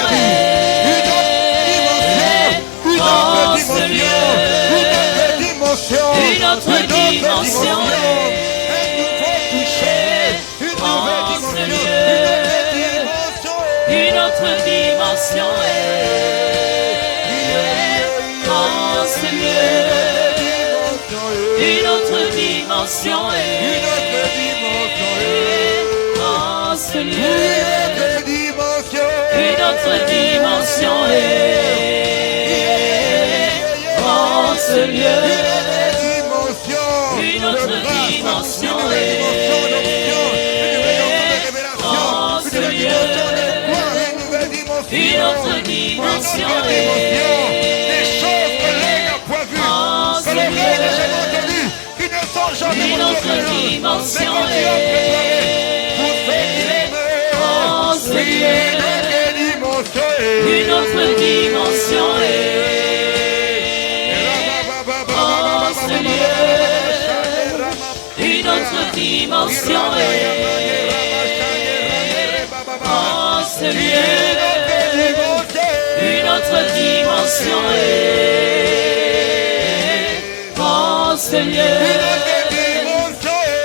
une autre dimension une autre dimension en ce lieu une autre dimension en ce lieu une autre dimension en ce lieu une autre dimension en ce lieu une autre dimension des choses que l'œil n'a pas vues, que l'oreille n'a jamais entendues, qui ne sont jamais une autre dimension en ce lieu une autre dimension en ce lieu une autre dimension en ce lieu une autre dimension en ce lieu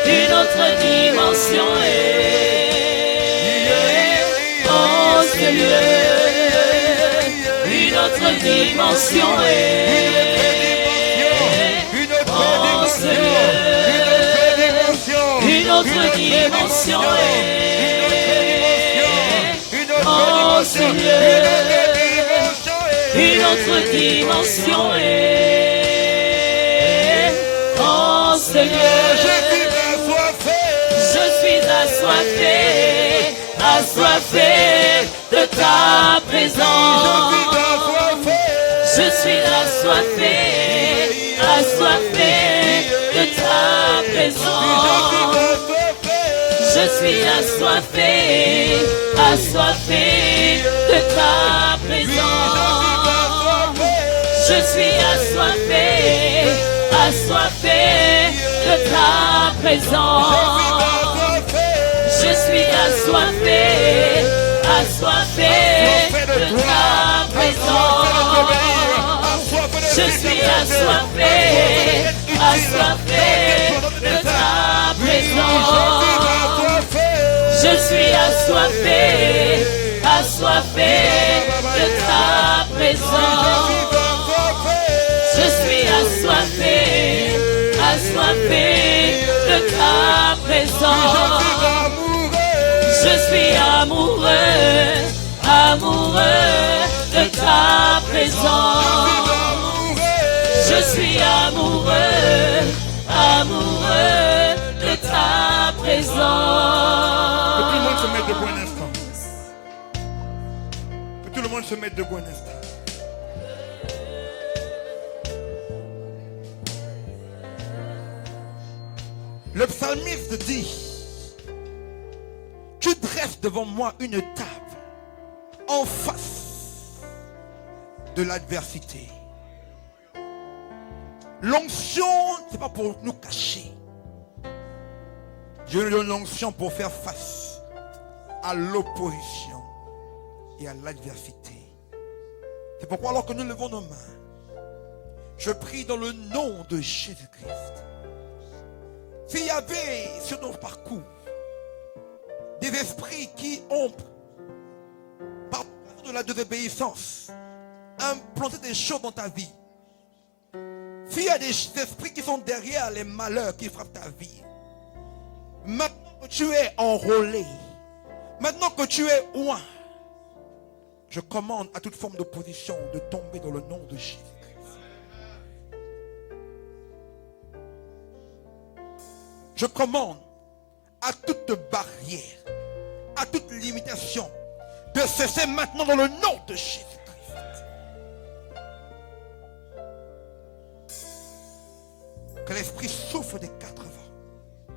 une autre dimension en ce lieu une autre dimension en ce lieu une autre dimension en ce lieu une autre dimension en ce lieu je suis assoiffé assoiffé de ta présence je suis assoiffé assoiffé de ta présence je suis assoiffé assoiffé de ta présence je suis assoiffé assoiffé de ta présence je suis assoiffé assoiffé de ta présence je suis assoiffé assoiffé de ta présence je suis assoiffé assoiffé de ta présence je suis assoiffé assoiffé de ta présence je suis amoureux amoureux de ta présence je suis amoureux amoureux de ta présence Que tout le monde se mette debout un instant. Que tout le monde se mette debout un instant. Le psalmiste dit: tu dresses devant moi une table en face de l'adversité. L'onction, c'est pas pour nous cacher. Dieu nous donne l'onction pour faire face à l'opposition et à l'adversité. C'est pourquoi alors que nous levons nos mains, je prie dans le nom de Jésus-Christ. S'il y avait sur notre parcours des esprits qui ont, par de la désobéissance, implanté des choses dans ta vie, s'il y a des esprits qui sont derrière les malheurs qui frappent ta vie, maintenant que tu es enrôlé, maintenant que tu es oint, je commande à toute forme d'opposition de tomber dans le nom de Jésus. Je commande à toute barrière, à toute limitation, de cesser maintenant dans le nom de Jésus-Christ. Que l'Esprit souffle des quatre vents,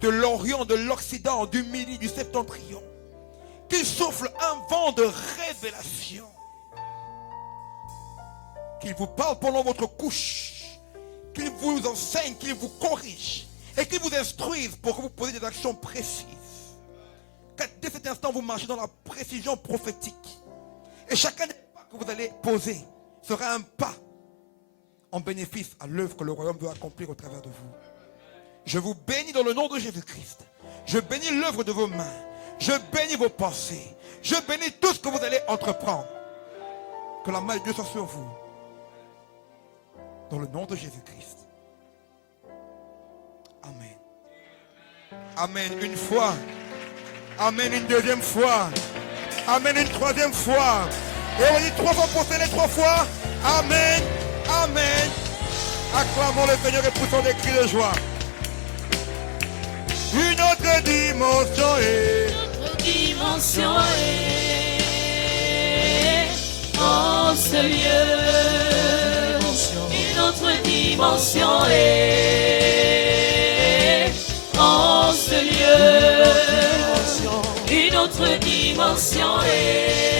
de l'Orient, de l'Occident, du Midi, du Septentrion, qu'il souffle un vent de révélation, qu'il vous parle pendant votre couche, qu'il vous enseigne, qu'il vous corrige, et qu'il vous instruise pour que vous posiez des actions précises. Qu'à cet instant, vous marchez dans la précision prophétique. Et chacun des pas que vous allez poser sera un pas en bénéfice à l'œuvre que le royaume veut accomplir au travers de vous. Je vous bénis dans le nom de Jésus-Christ. Je bénis l'œuvre de vos mains. Je bénis vos pensées. Je bénis tout ce que vous allez entreprendre. Que la main de Dieu soit sur vous. Dans le nom de Jésus-Christ. Amen. Amen. Une fois. Amen. Une deuxième fois. Amen. Une troisième fois. Et on dit 3 fois pour les 3 fois. Amen. Amen. Acclamons le Seigneur et poussons des cris de joie. Une autre dimension est. Une autre dimension est en ce lieu. Une autre dimension est en ce lieu. Une autre dimension est